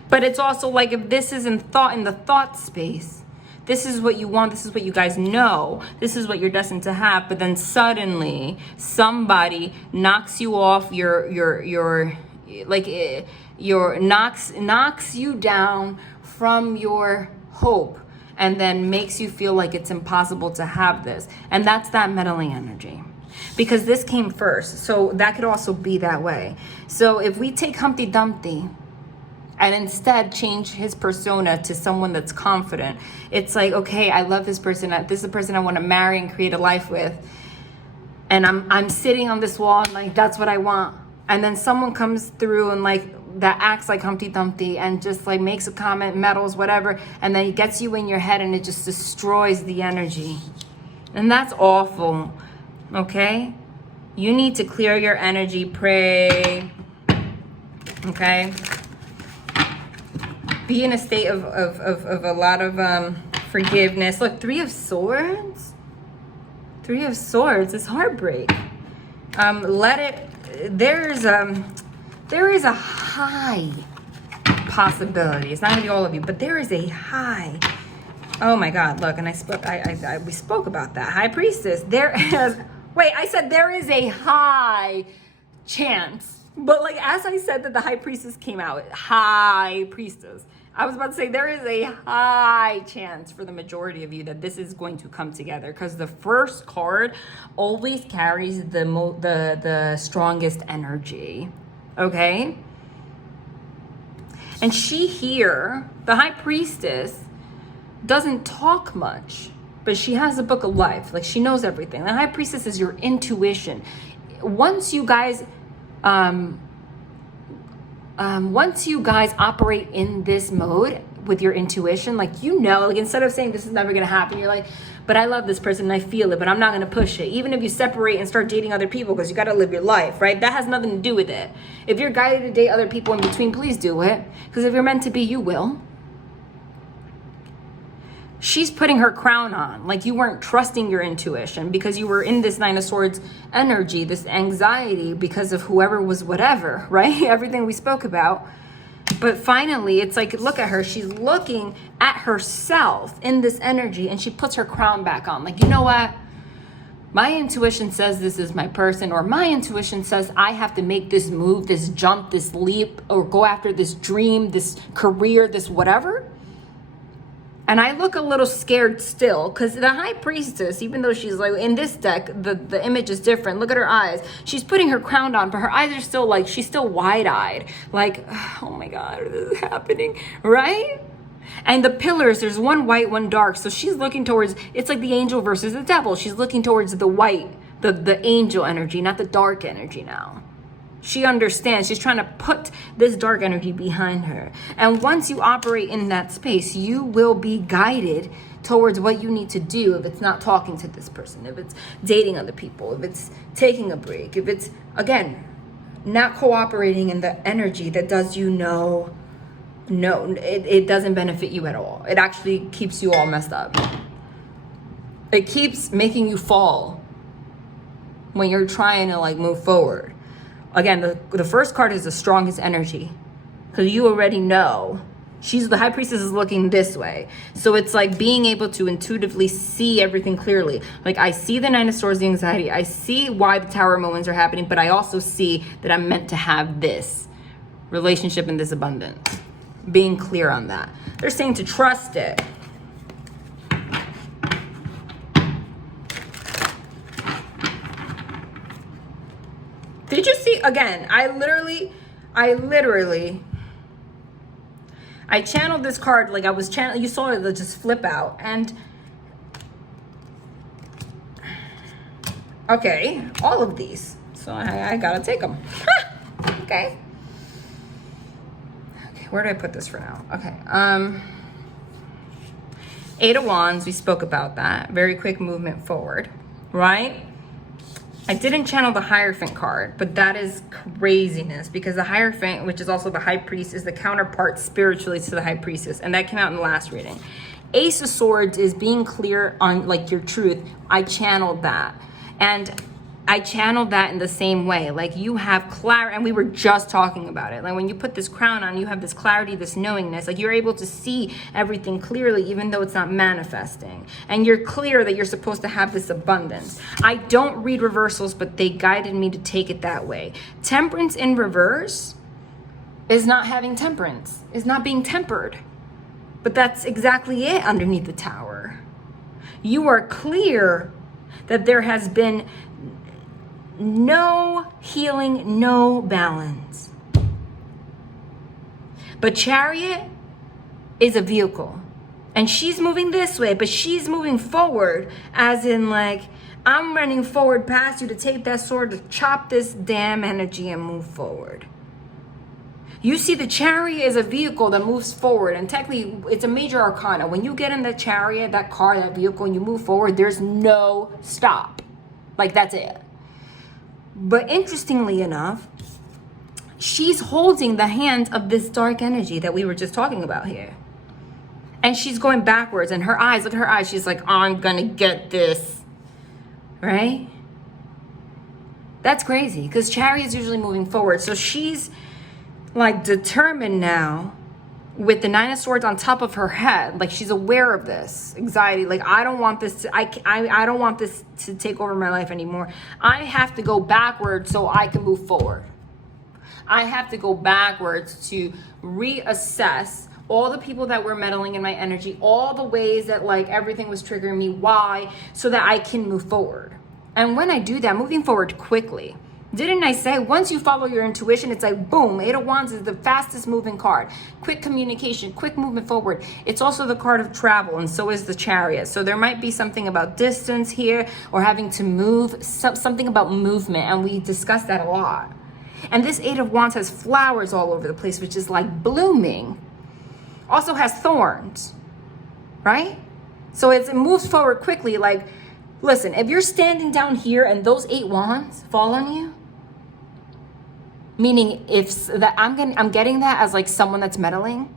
But it's also like, if this is in the thought space, this is what you want, this is what you guys know, this is what you're destined to have, but then suddenly somebody knocks you off knocks you down from your hope, and then makes you feel like it's impossible to have this. And that's that meddling energy. Because this came first, so that could also be that way. So if we take Humpty Dumpty and instead change his persona to someone that's confident, it's like, okay, I love this person. This is the person I want to marry and create a life with. and I'm sitting on this wall and like, that's what I want. And then someone comes through and like, that acts like Humpty Dumpty and just like makes a comment, meddles, whatever, and then it gets you in your head and it just destroys the energy. And that's awful, okay? You need to clear your energy, pray, okay? Be in a state of a lot of forgiveness. Look, 3 of Swords. 3 of Swords is heartbreak. There is a high possibility. It's not gonna be all of you, but there is a high. Oh my God! Look, and we spoke about that. High Priestess. I said there is a high chance, but like as I said that the High Priestess came out, High Priestess. I was about to say there is a high chance for the majority of you that this is going to come together, because the first card always carries the strongest energy. Okay? And she here, the High Priestess, doesn't talk much, but she has a book of life. Like, she knows everything. The High Priestess is your intuition. Once you guys operate in this mode with your intuition, like, you know, like, instead of saying this is never gonna happen, you're like, but I love this person and I feel it, but I'm not gonna push it. Even if you separate and start dating other people, because you gotta live your life, right? That has nothing to do with it. If you're guided to date other people in between, please do it. Because if you're meant to be, you will. She's putting her crown on. Like, you weren't trusting your intuition because you were in this 9 of Swords energy, this anxiety because of whoever was whatever, right? Everything we spoke about. But finally, it's like, look at her. She's looking at herself in this energy and she puts her crown back on. Like, you know what? My intuition says this is my person, or my intuition says I have to make this move, this jump, this leap, or go after this dream, this career, this whatever. And I look a little scared still, because the High Priestess, even though she's like, in this deck, the image is different. Look at her eyes. She's putting her crown on, but her eyes are still like, she's still wide-eyed. Like, oh my God, this is happening, right? And the pillars, there's one white, one dark. So she's looking towards, it's like the angel versus the devil. She's looking towards the white, the angel energy, not the dark energy now. She understands. She's trying to put this dark energy behind her. And once you operate in that space, you will be guided towards what you need to do. If it's not talking to this person, if it's dating other people, if it's taking a break, if it's, again, not cooperating in the energy that does you no, it doesn't benefit you at all. It actually keeps you all messed up. It keeps making you fall when you're trying to like move forward. Again, the first card is the strongest energy, because you already know the High Priestess is looking this way. So it's like being able to intuitively see everything clearly. Like, I see the 9 of Swords, the anxiety. I see why the Tower moments are happening, but I also see that I'm meant to have this relationship and this abundance. Being clear on that. They're saying to trust it. Did you see? Again, I channeled this card like I was channeling. You saw it just flip out. And okay, all of these. So I gotta take them. Okay. Okay, where do I put this for now? Okay. 8 of Wands, we spoke about that. Very quick movement forward, right? I didn't channel the Hierophant card, but that is craziness, because the Hierophant, which is also the High Priest, is the counterpart spiritually to the High Priestess, and that came out in the last reading. Ace of Swords is being clear on like your truth. I channeled that, and I channeled that in the same way. Like, you have clarity, and we were just talking about it. Like, when you put this crown on, you have this clarity, this knowingness. Like, you're able to see everything clearly, even though it's not manifesting. And you're clear that you're supposed to have this abundance. I don't read reversals, but they guided me to take it that way. Temperance in reverse is not having temperance, is not being tempered. But that's exactly it underneath the Tower. You are clear that there has been no healing, no balance. But Chariot is a vehicle. And she's moving this way, but she's moving forward, as in like, I'm running forward past you to take that sword to chop this damn energy and move forward. You see, the chariot is a vehicle that moves forward, and technically it's a major arcana. When you get in the chariot, that car, that vehicle, and you move forward, there's no stop. Like, that's it. But interestingly enough, she's holding the hand of this dark energy that we were just talking about here. And she's going backwards, and her eyes, look at her eyes, she's like, I'm gonna get this, right? That's crazy, because chariot's usually moving forward. So she's like determined now with the Nine of Swords on top of her head. Like, she's aware of this anxiety. Like, I don't want this to, I don't want this to take over my life anymore. I have to go backwards so I can move forward. I have to go backwards to reassess all the people that were meddling in my energy, all the ways that like everything was triggering me, why, so that I can move forward. And when I do that, moving forward quickly, didn't I say once you follow your intuition, it's like boom, Eight of Wands is the fastest moving card. Quick communication, quick movement forward. It's also the card of travel, and so is the Chariot. So there might be something about distance here, or having to move, something about movement, and we discussed that a lot. And this Eight of Wands has flowers all over the place, which is like blooming. Also has thorns, right? So it moves forward quickly. Like, listen, if you're standing down here and those 8 wands fall on you, meaning if that I'm getting that as like someone that's meddling,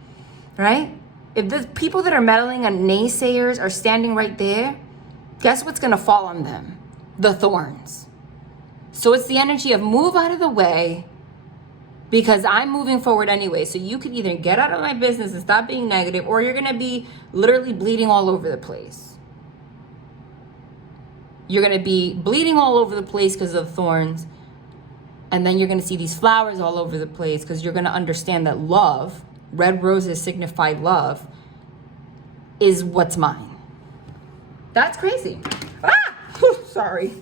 right? If the people that are meddling and naysayers are standing right there, guess what's gonna fall on them? The thorns. So it's the energy of move out of the way, because I'm moving forward anyway. So you can either get out of my business and stop being negative, or you're gonna be literally bleeding all over the place. You're gonna be bleeding all over the place because of thorns. And then you're gonna see these flowers all over the place because you're gonna understand that love, red roses signify love, is what's mine. That's crazy. Ah! Sorry.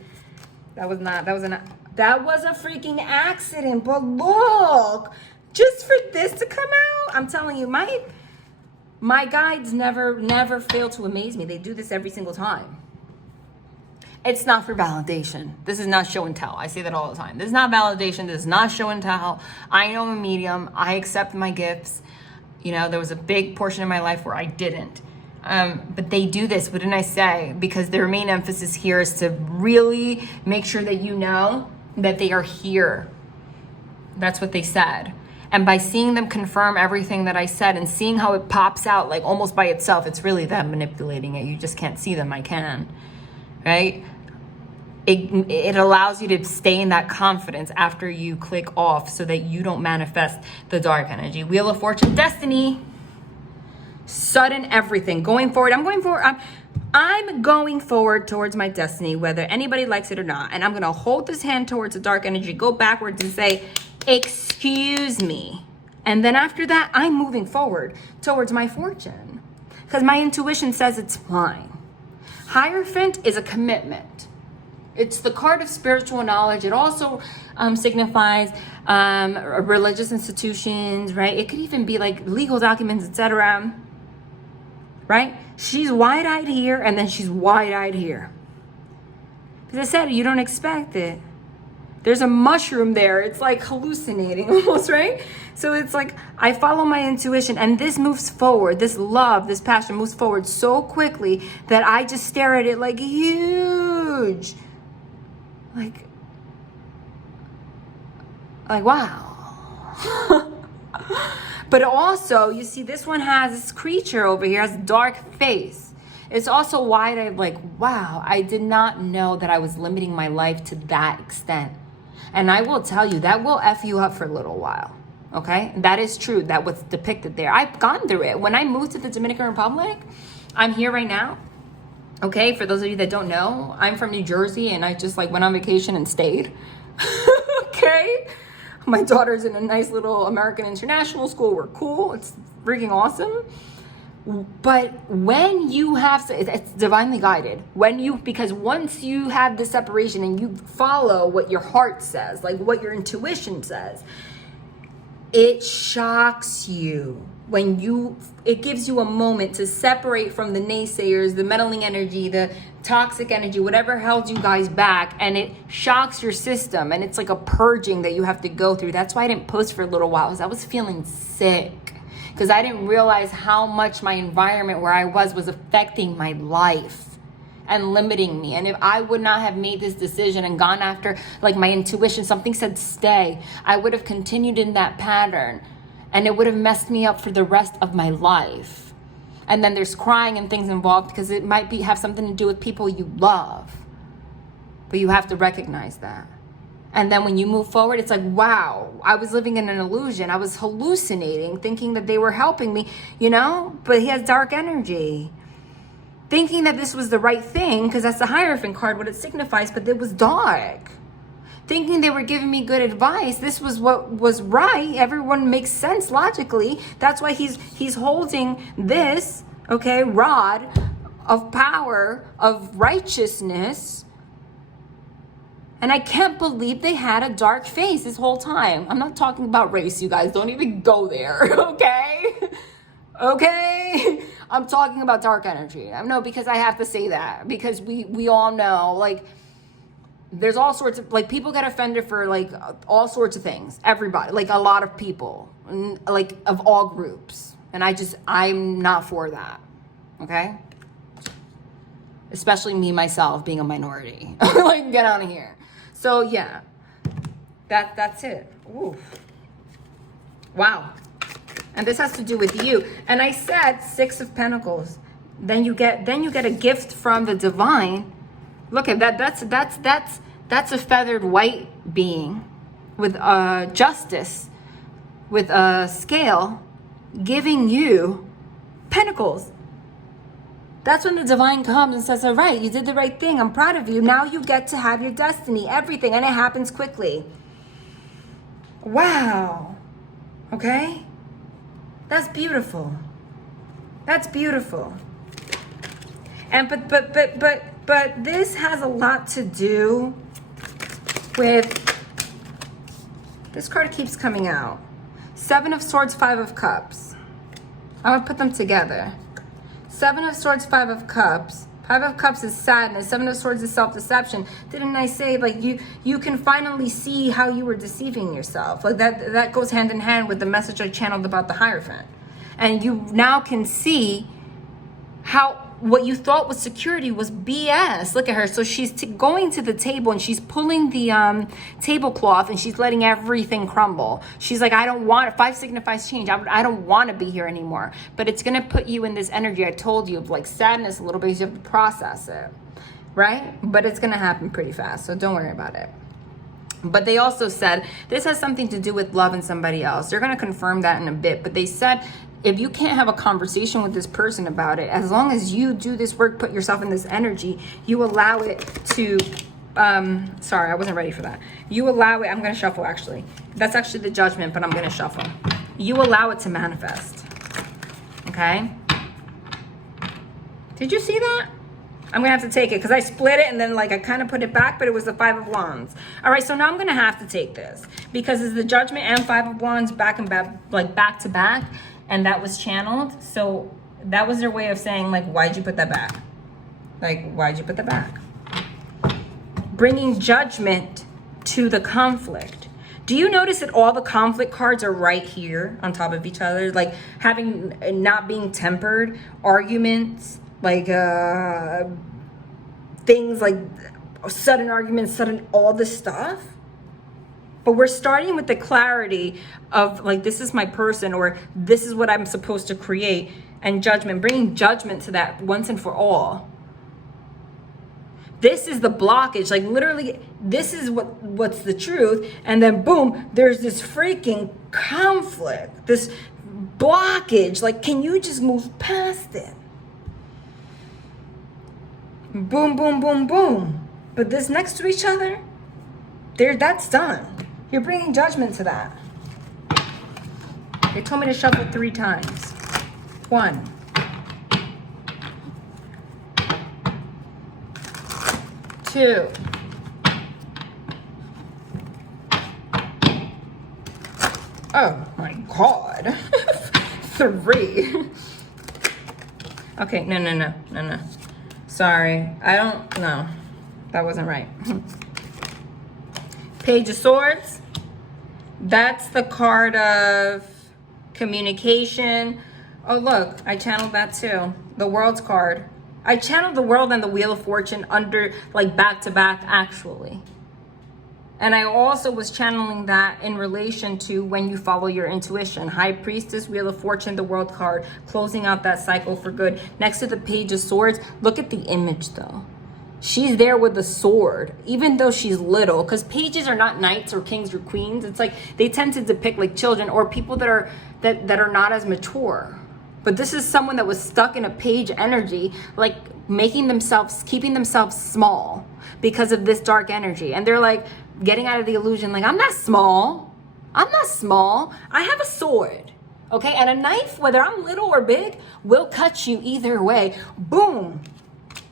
That was a freaking accident. But look, just for this to come out, I'm telling you, my guides never fail to amaze me. They do this every single time. It's not for validation. This is not show and tell. I say that all the time. This is not validation. This is not show and tell. I know I'm a medium. I accept my gifts. You know, there was a big portion of my life where I didn't. But they do this, what didn't I say? Because their main emphasis here is to really make sure that you know that they are here. That's what they said. And by seeing them confirm everything that I said and seeing how it pops out like almost by itself, it's really them manipulating it. You just can't see them. I can, right? It allows you to stay in that confidence after you click off so that you don't manifest the dark energy. Wheel of Fortune, destiny. Sudden everything. Going forward. I'm going forward towards my destiny, whether anybody likes it or not. And I'm going to hold this hand towards the dark energy, go backwards and say, excuse me. And then after that, I'm moving forward towards my fortune because my intuition says it's mine. Hierophant is a commitment. It's the card of spiritual knowledge. It also signifies religious institutions, right? It could even be like legal documents, etc. Right? She's wide-eyed here, and then she's wide-eyed here. Because I said, you don't expect it. There's a mushroom there. It's like hallucinating almost, right? So it's like, I follow my intuition, and this moves forward. This love, this passion moves forward so quickly that I just stare at it like huge. Like wow. But also, you see, this one has this creature over here, has a dark face. It's also wide-eyed, like, wow, I did not know that I was limiting my life to that extent. And I will tell you, that will F you up for a little while, okay? That is true, that what's depicted there. I've gone through it. When I moved to the Dominican Republic, I'm here right now, okay? For those of you that don't know, I'm from New Jersey, and I just, like, went on vacation and stayed, okay? My daughter's in a nice little American international school. We're cool. It's freaking awesome. But when you have, it's divinely guided. Because once you have this separation and you follow what your heart says, like what your intuition says, it shocks you it gives you a moment to separate from the naysayers, the meddling energy, the toxic energy, whatever held you guys back, and it shocks your system, and it's like a purging that you have to go through. That's why I didn't post for a little while, because I was feeling sick, because I didn't realize how much my environment where I was affecting my life and limiting me. And if I would not have made this decision and gone after like my intuition, something said stay, I would have continued in that pattern, and it would have messed me up for the rest of my life. And then there's crying and things involved, because it might have something to do with people you love, but you have to recognize that. And then when you move forward, it's like, wow, I was living in an illusion. I was hallucinating, thinking that they were helping me, but he has dark energy, thinking that this was the right thing, because that's the Hierophant card, what it signifies, but it was dark. Thinking they were giving me good advice. This was what was right. Everyone makes sense logically. That's why he's holding this, rod of power, of righteousness. And I can't believe they had a dark face this whole time. I'm not talking about race, you guys. Don't even go there, okay? Okay? I'm talking about dark energy. I know, because I have to say that, because we all know, like, there's all sorts of, like, people get offended for, like, all sorts of things. Everybody, like, a lot of people, like, of all groups. And I'm not for that, okay? Especially me, myself, being a minority. Like, get out of here. So, yeah, that's it. Ooh. Wow. And this has to do with you. And I said 6 of Pentacles. Then you get a gift from the divine. Look at that. That's a feathered white being with justice, with a scale, giving you pentacles. That's when the divine comes and says, all right, you did the right thing. I'm proud of you. Now you get to have your destiny, everything. And it happens quickly. Wow. Okay? That's beautiful. That's beautiful. And but this has a lot to do with, this card keeps coming out. 7 of Swords, 5 of Cups. I'm gonna put them together. 7 of Swords, 5 of Cups. 5 of Cups is sadness. 7 of Swords is self-deception. Didn't I say, like, you can finally see how you were deceiving yourself? Like, that goes hand in hand with the message I channeled about the Hierophant. And you now can see how what you thought was security was BS. Look at her. So she's going to the table and she's pulling the tablecloth and she's letting everything crumble. She's like, I don't want it. 5 signifies change. I don't want to be here anymore. But it's going to put you in this energy I told you of, like, sadness a little bit, because you have to process it, right? But it's going to happen pretty fast, so don't worry about it. But they also said this has something to do with love and somebody else. They're going to confirm that in a bit. But they said, if you can't have a conversation with this person about it, as long as you do this work, put yourself in this energy, you allow it to, sorry, I wasn't ready for that. You allow it, I'm going to shuffle actually. That's actually the Judgment, but I'm going to shuffle. You allow it to manifest. Okay? Did you see that? I'm going to have to take it because I split it and then, like, I kind of put it back, but it was the 5 of Wands. All right, so now I'm going to have to take this because it's the Judgment and 5 of Wands back and back, like back to back. And that was channeled. So that was their way of saying, like, why'd you put that back? Like, why'd you put that back? Bringing judgment to the conflict. Do you notice that all the conflict cards are right here on top of each other? Like, having, not being tempered, arguments, like, things like sudden arguments, sudden all this stuff. But we're starting with the clarity of, like, this is my person, or this is what I'm supposed to create, and judgment, bringing judgment to that once and for all. This is the blockage, like, literally, this is what's the truth, and then boom, there's this freaking conflict, this blockage. Like, can you just move past it? Boom, boom, boom, boom. But this next to each other, that's done. You're bringing judgment to that. They told me to shuffle 3 times. 1. 2. Oh my God. 3. Okay, no. Sorry, no. That wasn't right. Page of Swords. That's the card of communication. Oh, look, I channeled that too. The World's card. I channeled the World and the Wheel of Fortune under, like, back to back, actually. And I also was channeling that in relation to when you follow your intuition. High Priestess, Wheel of Fortune, the World card, closing out that cycle for good. Next to the Page of Swords, look at the image though. She's there with the sword, even though she's little, because pages are not knights or kings or queens. It's like they tend to depict like children or people that are not as mature. But this is someone that was stuck in a page energy, like keeping themselves small because of this dark energy. And they're like getting out of the illusion, like, I'm not small. I have a sword. Okay, and a knife, whether I'm little or big, will cut you either way. Boom.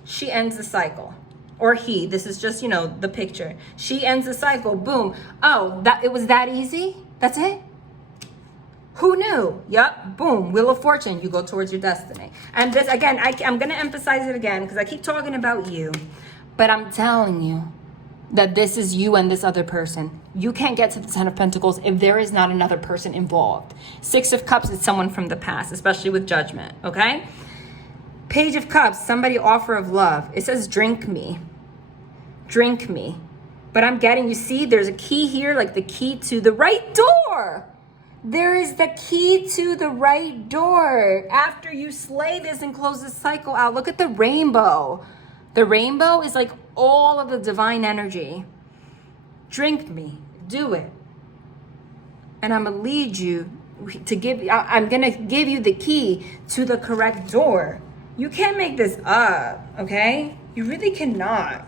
She ends the cycle. Or he. This is just, the picture. She ends the cycle. Boom. Oh, it was that easy? That's it? Who knew? Yep. Boom. Wheel of Fortune. You go towards your destiny. And this, again, I'm going to emphasize it again because I keep talking about you. But I'm telling you that this is you and this other person. You can't get to the 10 of Pentacles if there is not another person involved. 6 of Cups is someone from the past, especially with judgment. Okay? Page of Cups, somebody offer of love. It says, drink me. Drink me. But I'm getting, you see, there's a key here, like the key to the right door. There is the key to the right door. After you slay this and close this cycle out, look at the rainbow. The rainbow is like all of the divine energy. Drink me. Do it. And I'm going to lead you I'm going to give you the key to the correct door. You can't make this up, okay? You really cannot.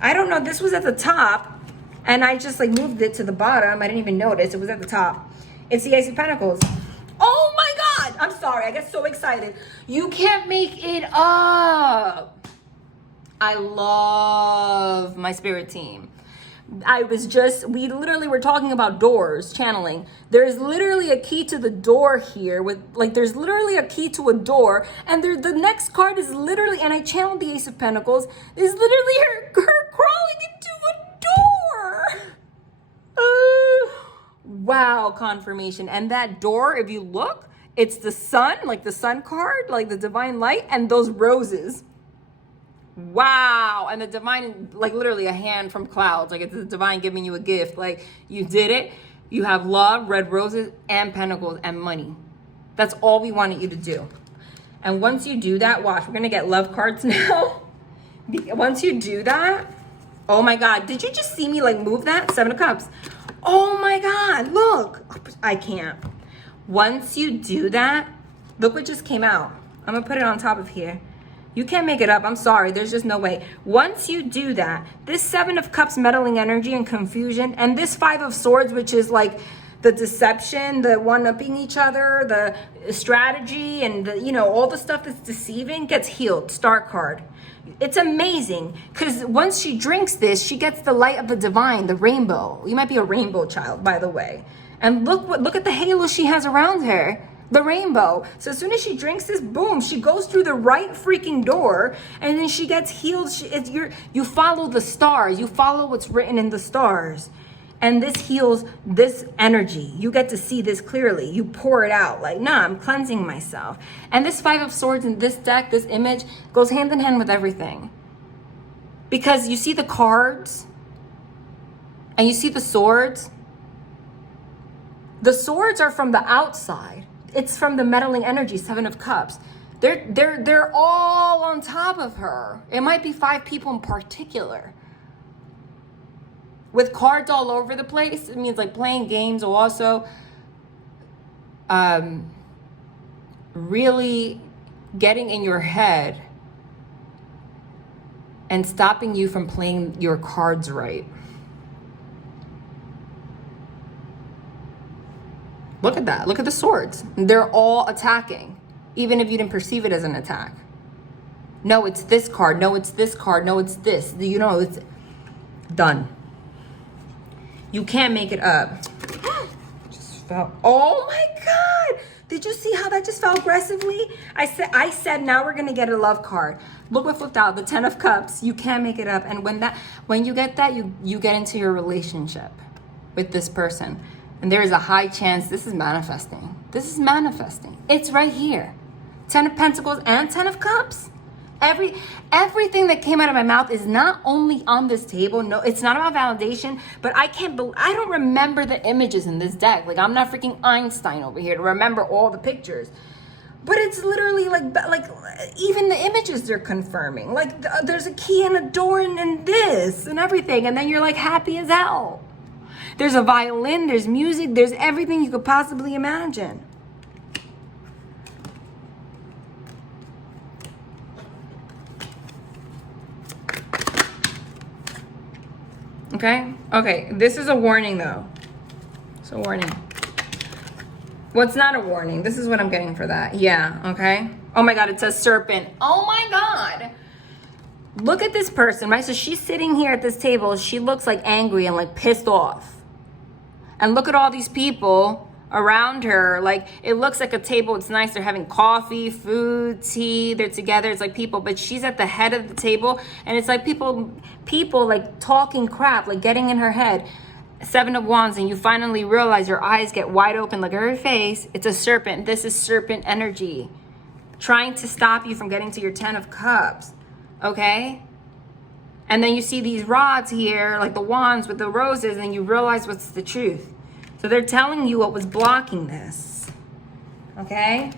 I don't know. This was at the top, and I just, like, moved it to the bottom. I didn't even notice. It was at the top. It's the Ace of Pentacles. Oh, my God. I'm sorry. I get so excited. You can't make it up. I love my spirit team. We literally were talking about doors, channeling. There's literally a key to the door here there's literally a key to a door. And the next card is literally, and I channeled the Ace of Pentacles, is literally her crawling into a door. Wow, confirmation. And that door, if you look, it's the sun, like the sun card, like the divine light, and those roses. Wow. And the divine, like literally a hand from clouds, like it's the divine giving you a gift. Like you did it. You have love, red roses, and pentacles, and money. That's all we wanted you to do. And once you do that, watch, we're gonna get love cards now. Once you do that, oh my God, did you just see me like move that? 7 of Cups. Oh my God, look. I can't. Once you do that, look what just came out. I'm gonna put it on top of here. You can't make it up. I'm sorry. There's just no way. Once you do that, this 7 of Cups meddling energy and confusion, and this 5 of Swords, which is like the deception, the one-upping each other, the strategy, and all the stuff that's deceiving gets healed. Star card. It's amazing because once she drinks this, she gets the light of the divine, the rainbow. You might be a rainbow child, by the way. And look at the halo she has around her. The rainbow. So as soon as she drinks this, boom, she goes through the right freaking door, and then she gets healed. You follow the stars. You follow what's written in the stars. And this heals this energy. You get to see this clearly. You pour it out like, nah, I'm cleansing myself. And this 5 of Swords in this deck, this image, goes hand in hand with everything. Because you see the cards, and you see the swords. The swords are from the outside. It's from the meddling energy, 7 of Cups. They're all on top of her. It might be 5 people in particular. With cards all over the place, it means like playing games or also really getting in your head and stopping you from playing your cards right. Look at that. Look at the swords. They're all attacking, even if you didn't perceive it as an attack. No, it's this card. No, it's this card. No, it's this. It's done. You can't make it up. Just fell. Oh my God. Did you see how that just fell aggressively? I said now we're gonna get a love card. Look what flipped out, the 10 of Cups. You can't make it up. And when you get that, you get into your relationship with this person. And there is a high chance this is manifesting. This is manifesting. It's right here. 10 of Pentacles and 10 of Cups. Everything that came out of my mouth is not only on this table. No, it's not about validation, but I don't remember the images in this deck. Like, I'm not freaking Einstein over here to remember all the pictures. But it's literally like even the images they're confirming. Like, there's a key and a door and this and everything. And then you're like happy as hell. There's a violin, there's music, there's everything you could possibly imagine. Okay, this is a warning though. It's a warning. What's not a warning? This is what I'm getting for that. Yeah, okay. Oh my God, it says serpent. Oh my God. Look at this person, right? So she's sitting here at this table. She looks like angry and like pissed off. And look at all these people around her. Like, it looks like a table. It's nice. They're having coffee, food, tea. They're together. It's like people, but she's at the head of the table. And it's like people like talking crap, like getting in her head. 7 of Wands, and you finally realize your eyes get wide open. Look at her face. It's a serpent. This is serpent energy trying to stop you from getting to your 10 of Cups. Okay? And then you see these rods here, like the wands with the roses, and you realize what's the truth. So they're telling you what was blocking this. Okay?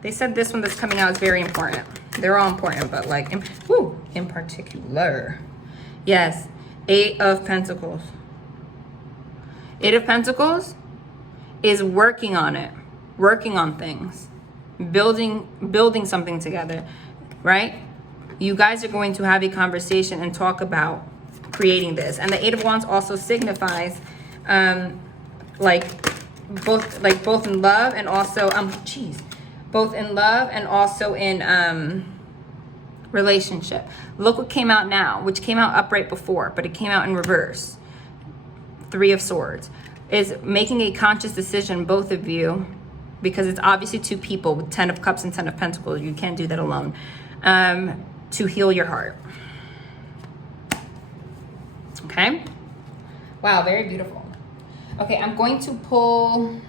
They said this one that's coming out is very important. They're all important, but like, in particular. Yes, 8 of Pentacles. 8 of Pentacles is working on it, working on things, building something together, right? You guys are going to have a conversation and talk about creating this. And the 8 of Wands also signifies both in love and also both in love and also in relationship. Look what came out now, which came out upright before, but it came out in reverse. 3 of Swords is making a conscious decision, both of you, because it's obviously 2 people with 10 of Cups and 10 of Pentacles. You can't do that alone. To heal your heart. Okay? Wow, very beautiful. Okay, I'm going to pull,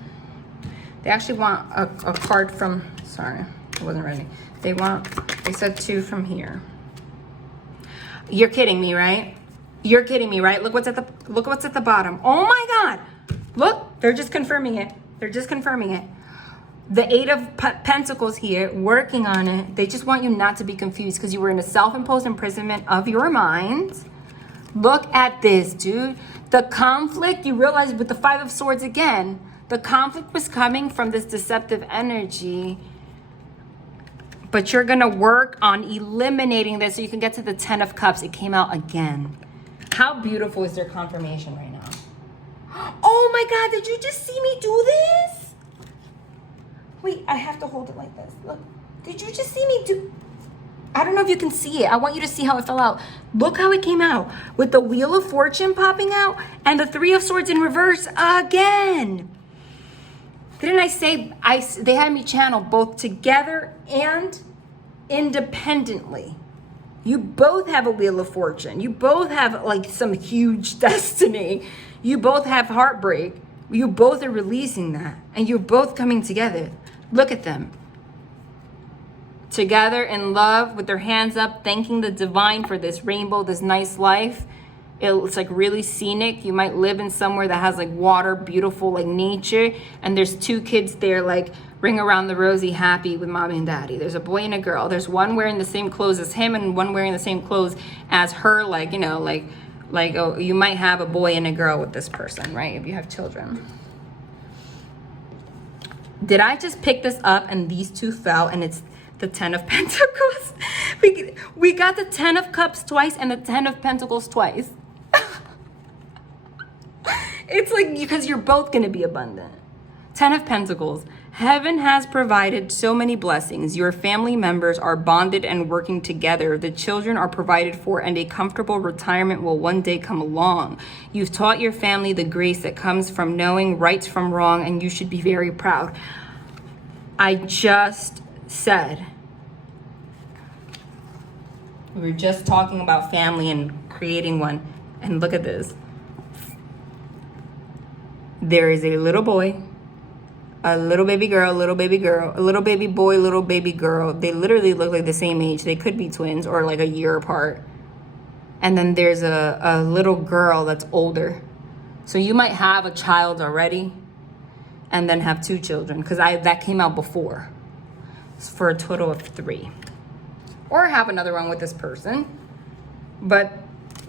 they actually want a card from, sorry, I wasn't ready. They said 2 from here. You're kidding me, right? You're kidding me, right? Look what's at the bottom. Oh my God. Look, they're just confirming it. They're just confirming it. The 8 of Pentacles here, working on it. They just want you not to be confused because you were in a self-imposed imprisonment of your mind. Look at this, dude. The conflict, you realize with the 5 of Swords again, the conflict was coming from this deceptive energy. But you're going to work on eliminating this so you can get to the 10 of Cups. It came out again. How beautiful is their confirmation right now? Oh my God, did you just see me do this? Wait, I have to hold it like this. Look, did you just see me do... I don't know if you can see it. I want you to see how it fell out. Look how it came out. With the Wheel of Fortune popping out and the 3 of Swords in reverse again. Didn't I say they had me channel both together and independently? You both have a Wheel of Fortune. You both have like some huge destiny. You both have heartbreak. You both are releasing that. And you're both coming together. Look at them. Together in love with their hands up, thanking the divine for this rainbow, this nice life. It's like really scenic. You might live in somewhere that has like water, beautiful like nature. And there's 2 kids there like ring around the rosy, happy with mommy and daddy. There's a boy and a girl. There's one wearing the same clothes as him and one wearing the same clothes as her. Like, you know, like oh, you might have a boy and a girl with this person, right? If you have children. Did I just pick this up and these 2 fell and it's the 10 of Pentacles? We got the 10 of Cups twice and the 10 of Pentacles twice. It's like, because you're both going to be abundant. 10 of Pentacles. Heaven has provided so many blessings. Your family members are bonded and working together. The children are provided for and a comfortable retirement will one day come along. You've taught your family the grace that comes from knowing right from wrong and you should be very proud. I just said. We were just talking about family and creating one. And look at this. There is a little boy, a little baby girl, a little baby girl, a little baby boy, little baby girl. They literally look like the same age. They could be twins or like a year apart. And then there's a little girl that's older. So you might have a child already and then have 2 children, because that came out before. It's for a total of 3. Or have another one with this person. But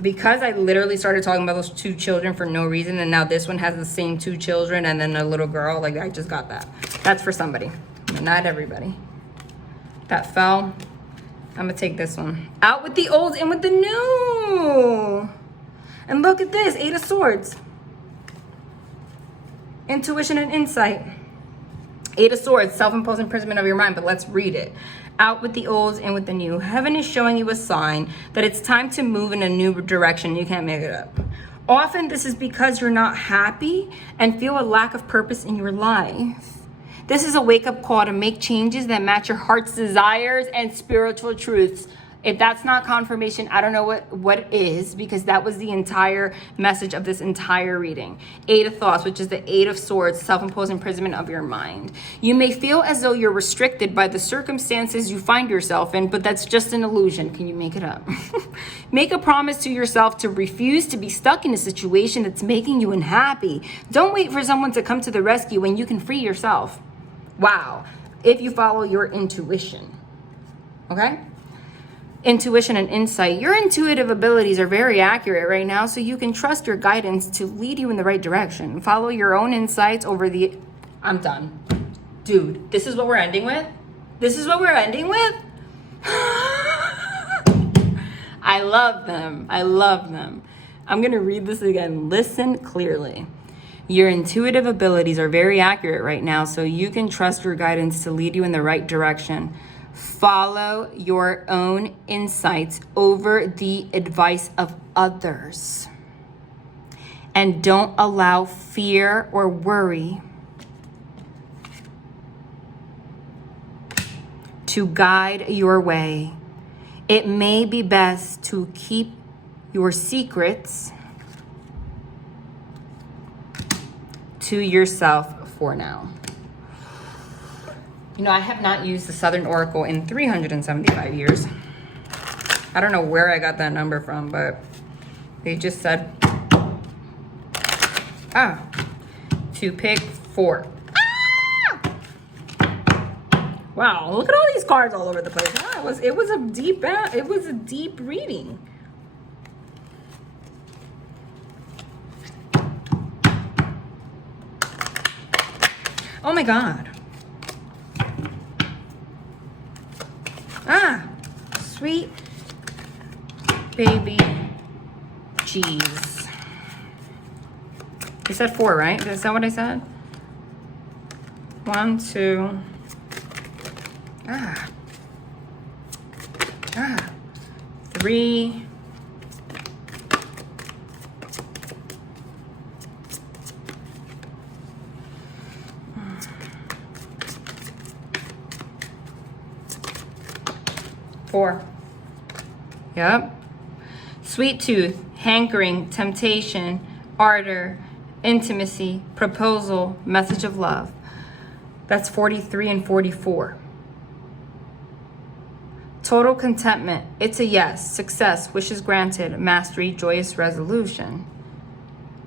because I literally started talking about those 2 children for no reason, and now this one has the same 2 children and then a little girl, like I just got that. That's for somebody, but not everybody. That fell. I'm gonna take this one. Out with the old, in with the new. And look at this, 8 of Swords. Intuition and insight. 8 of Swords, self-imposed imprisonment of your mind, but let's read it. Out with the old, in with the new. Heaven is showing you a sign that it's time to move in a new direction. You can't make it up. Often this is because you're not happy and feel a lack of purpose in your life. This is a wake-up call to make changes that match your heart's desires and spiritual truths. If that's not confirmation, I don't know what is, because that was the entire message of this entire reading. 8 of Thoughts, which is the 8 of Swords, self-imposed imprisonment of your mind. You may feel as though you're restricted by the circumstances you find yourself in, but that's just an illusion. Can you make it up? Make a promise to yourself to refuse to be stuck in a situation that's making you unhappy. Don't wait for someone to come to the rescue when you can free yourself. Wow. If you follow your intuition. Okay? Intuition and insight. Your intuitive abilities are very accurate right now, so you can trust your guidance to lead you in the right direction. Follow your own insights over the... I'm done. Dude, this is what we're ending with? This is what we're ending with? I love them. I love them. I'm going to read this again. Listen clearly. Your intuitive abilities are very accurate right now, so you can trust your guidance to lead you in the right direction. Follow your own insights over the advice of others. And don't allow fear or worry to guide your way. It may be best to keep your secrets to yourself for now. You know, I have not used the Southern Oracle in 375 years. I don't know where I got that number from, but they just said, to pick 4. Wow, look at all these cards all over the place. It was a deep reading. Oh my God. Sweet baby cheese. You said 4, right? Is that what I said? 1, 2. 3. 4. Yep. Sweet tooth, hankering, temptation, ardor, intimacy, proposal, message of love. That's 43 and 44. Total contentment, it's a yes. Success, wishes granted, mastery, joyous resolution.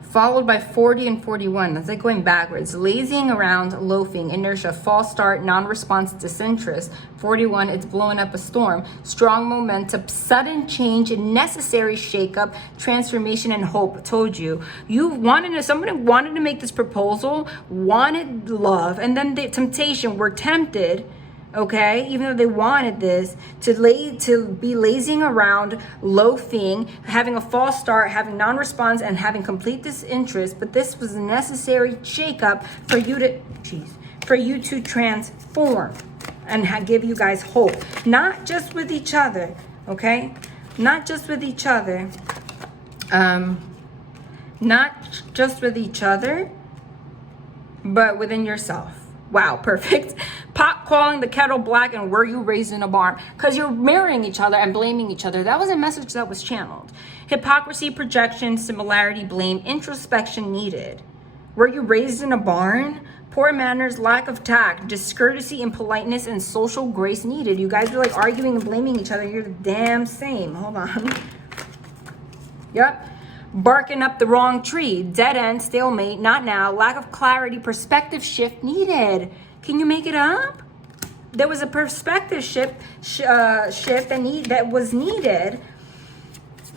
Followed by 40 and 41. That's like going backwards. Lazying around, loafing, inertia, false start, non-response, disinterest. 41, it's blowing up a storm. Strong momentum, sudden change, necessary shakeup, transformation, and hope. Told you. Somebody wanted to make this proposal, wanted love, and then the temptation, were tempted, okay, even though they wanted this, to be lazing around, loafing, having a false start, having non-response, and having complete disinterest. But this was a necessary shakeup for you to transform and give you guys hope, not just with each other, okay, not just with each other, but within yourself. Wow, perfect. Pop calling the kettle black and were you raised in a barn? Because you're mirroring each other and blaming each other. That was a message that was channeled. Hypocrisy, projection, similarity, blame, introspection needed. Were you raised in a barn? Poor manners, lack of tact, discourtesy, impoliteness, and social grace needed. You guys were like arguing and blaming each other. You're the damn same. Hold on. Yep. Barking up the wrong tree. Dead end, stalemate, not now. Lack of clarity, perspective shift needed. Can you make it up? There was a perspective shift that was needed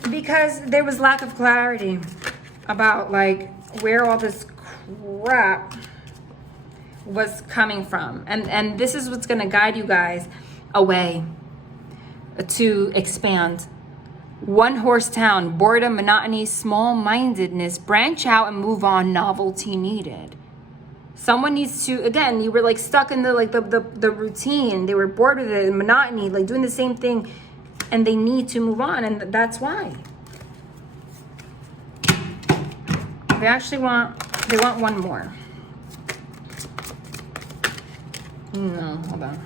because there was lack of clarity about like where all this crap was coming from. And this is what's going to guide you guys away to expand. One horse town, boredom, monotony, small-mindedness, branch out and move on, novelty needed. Someone needs to, again, you were like stuck in the routine. They were bored with it, monotony, like doing the same thing, and they need to move on, and that's why. They want one more. No, hold on.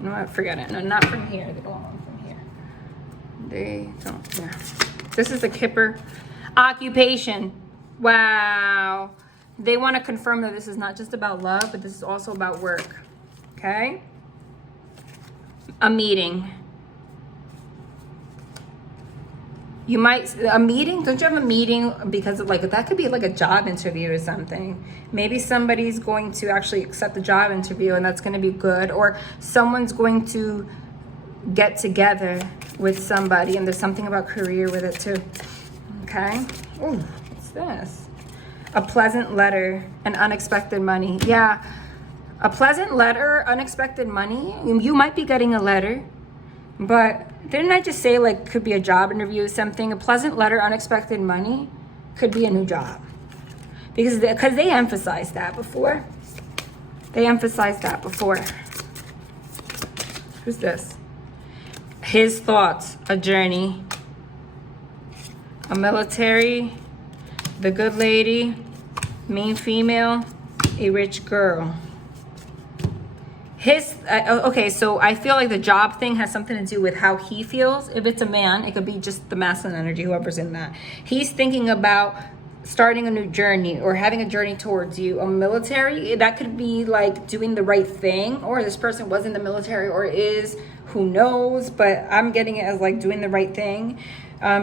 No, I forget it. No, not from here. They don't want one from here. They don't, yeah. This is a Kipper. Occupation. Wow. They want to confirm that this is not just about love, but this is also about work. Okay? A meeting. You might, a meeting, don't you have a meeting because of like, that could be like a job interview or something. Maybe somebody's going to actually accept the job interview and that's going to be good. Or someone's going to get together with somebody and there's something about career with it too. Okay? Ooh, what's this? A pleasant letter and unexpected money. Yeah, a pleasant letter, unexpected money. You might be getting a letter, but didn't I just say like could be a job interview or something? A pleasant letter, unexpected money could be a new job. Because they emphasized that before. They emphasized that before. Who's this? His thoughts, a journey. A military, the good lady, mean female, a rich girl. Okay, so I feel like the job thing has something to do with how he feels. If it's a man, it could be just the masculine energy, whoever's in that. He's thinking about starting a new journey or having a journey towards you. A military, that could be like doing the right thing, or this person was in the military or is, who knows, but I'm getting it as like doing the right thing.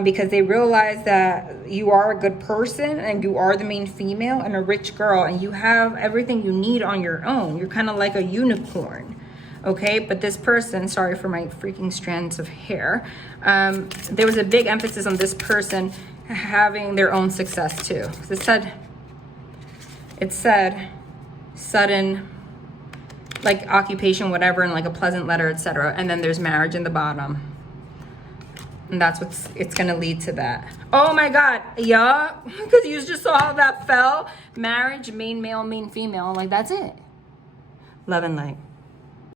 Because they realize that you are a good person and you are the main female and a rich girl and you have everything you need on your own. You're kind of like a unicorn, okay? But this person, sorry for my freaking strands of hair, there was a big emphasis on this person having their own success too. It said sudden, like occupation, whatever, and like a pleasant letter, etc. And then there's marriage in the bottom. And that's it's going to lead to that. Oh my God. Yeah. Because you just saw how that fell. Marriage, main male, main female. Like, that's it. Love and light.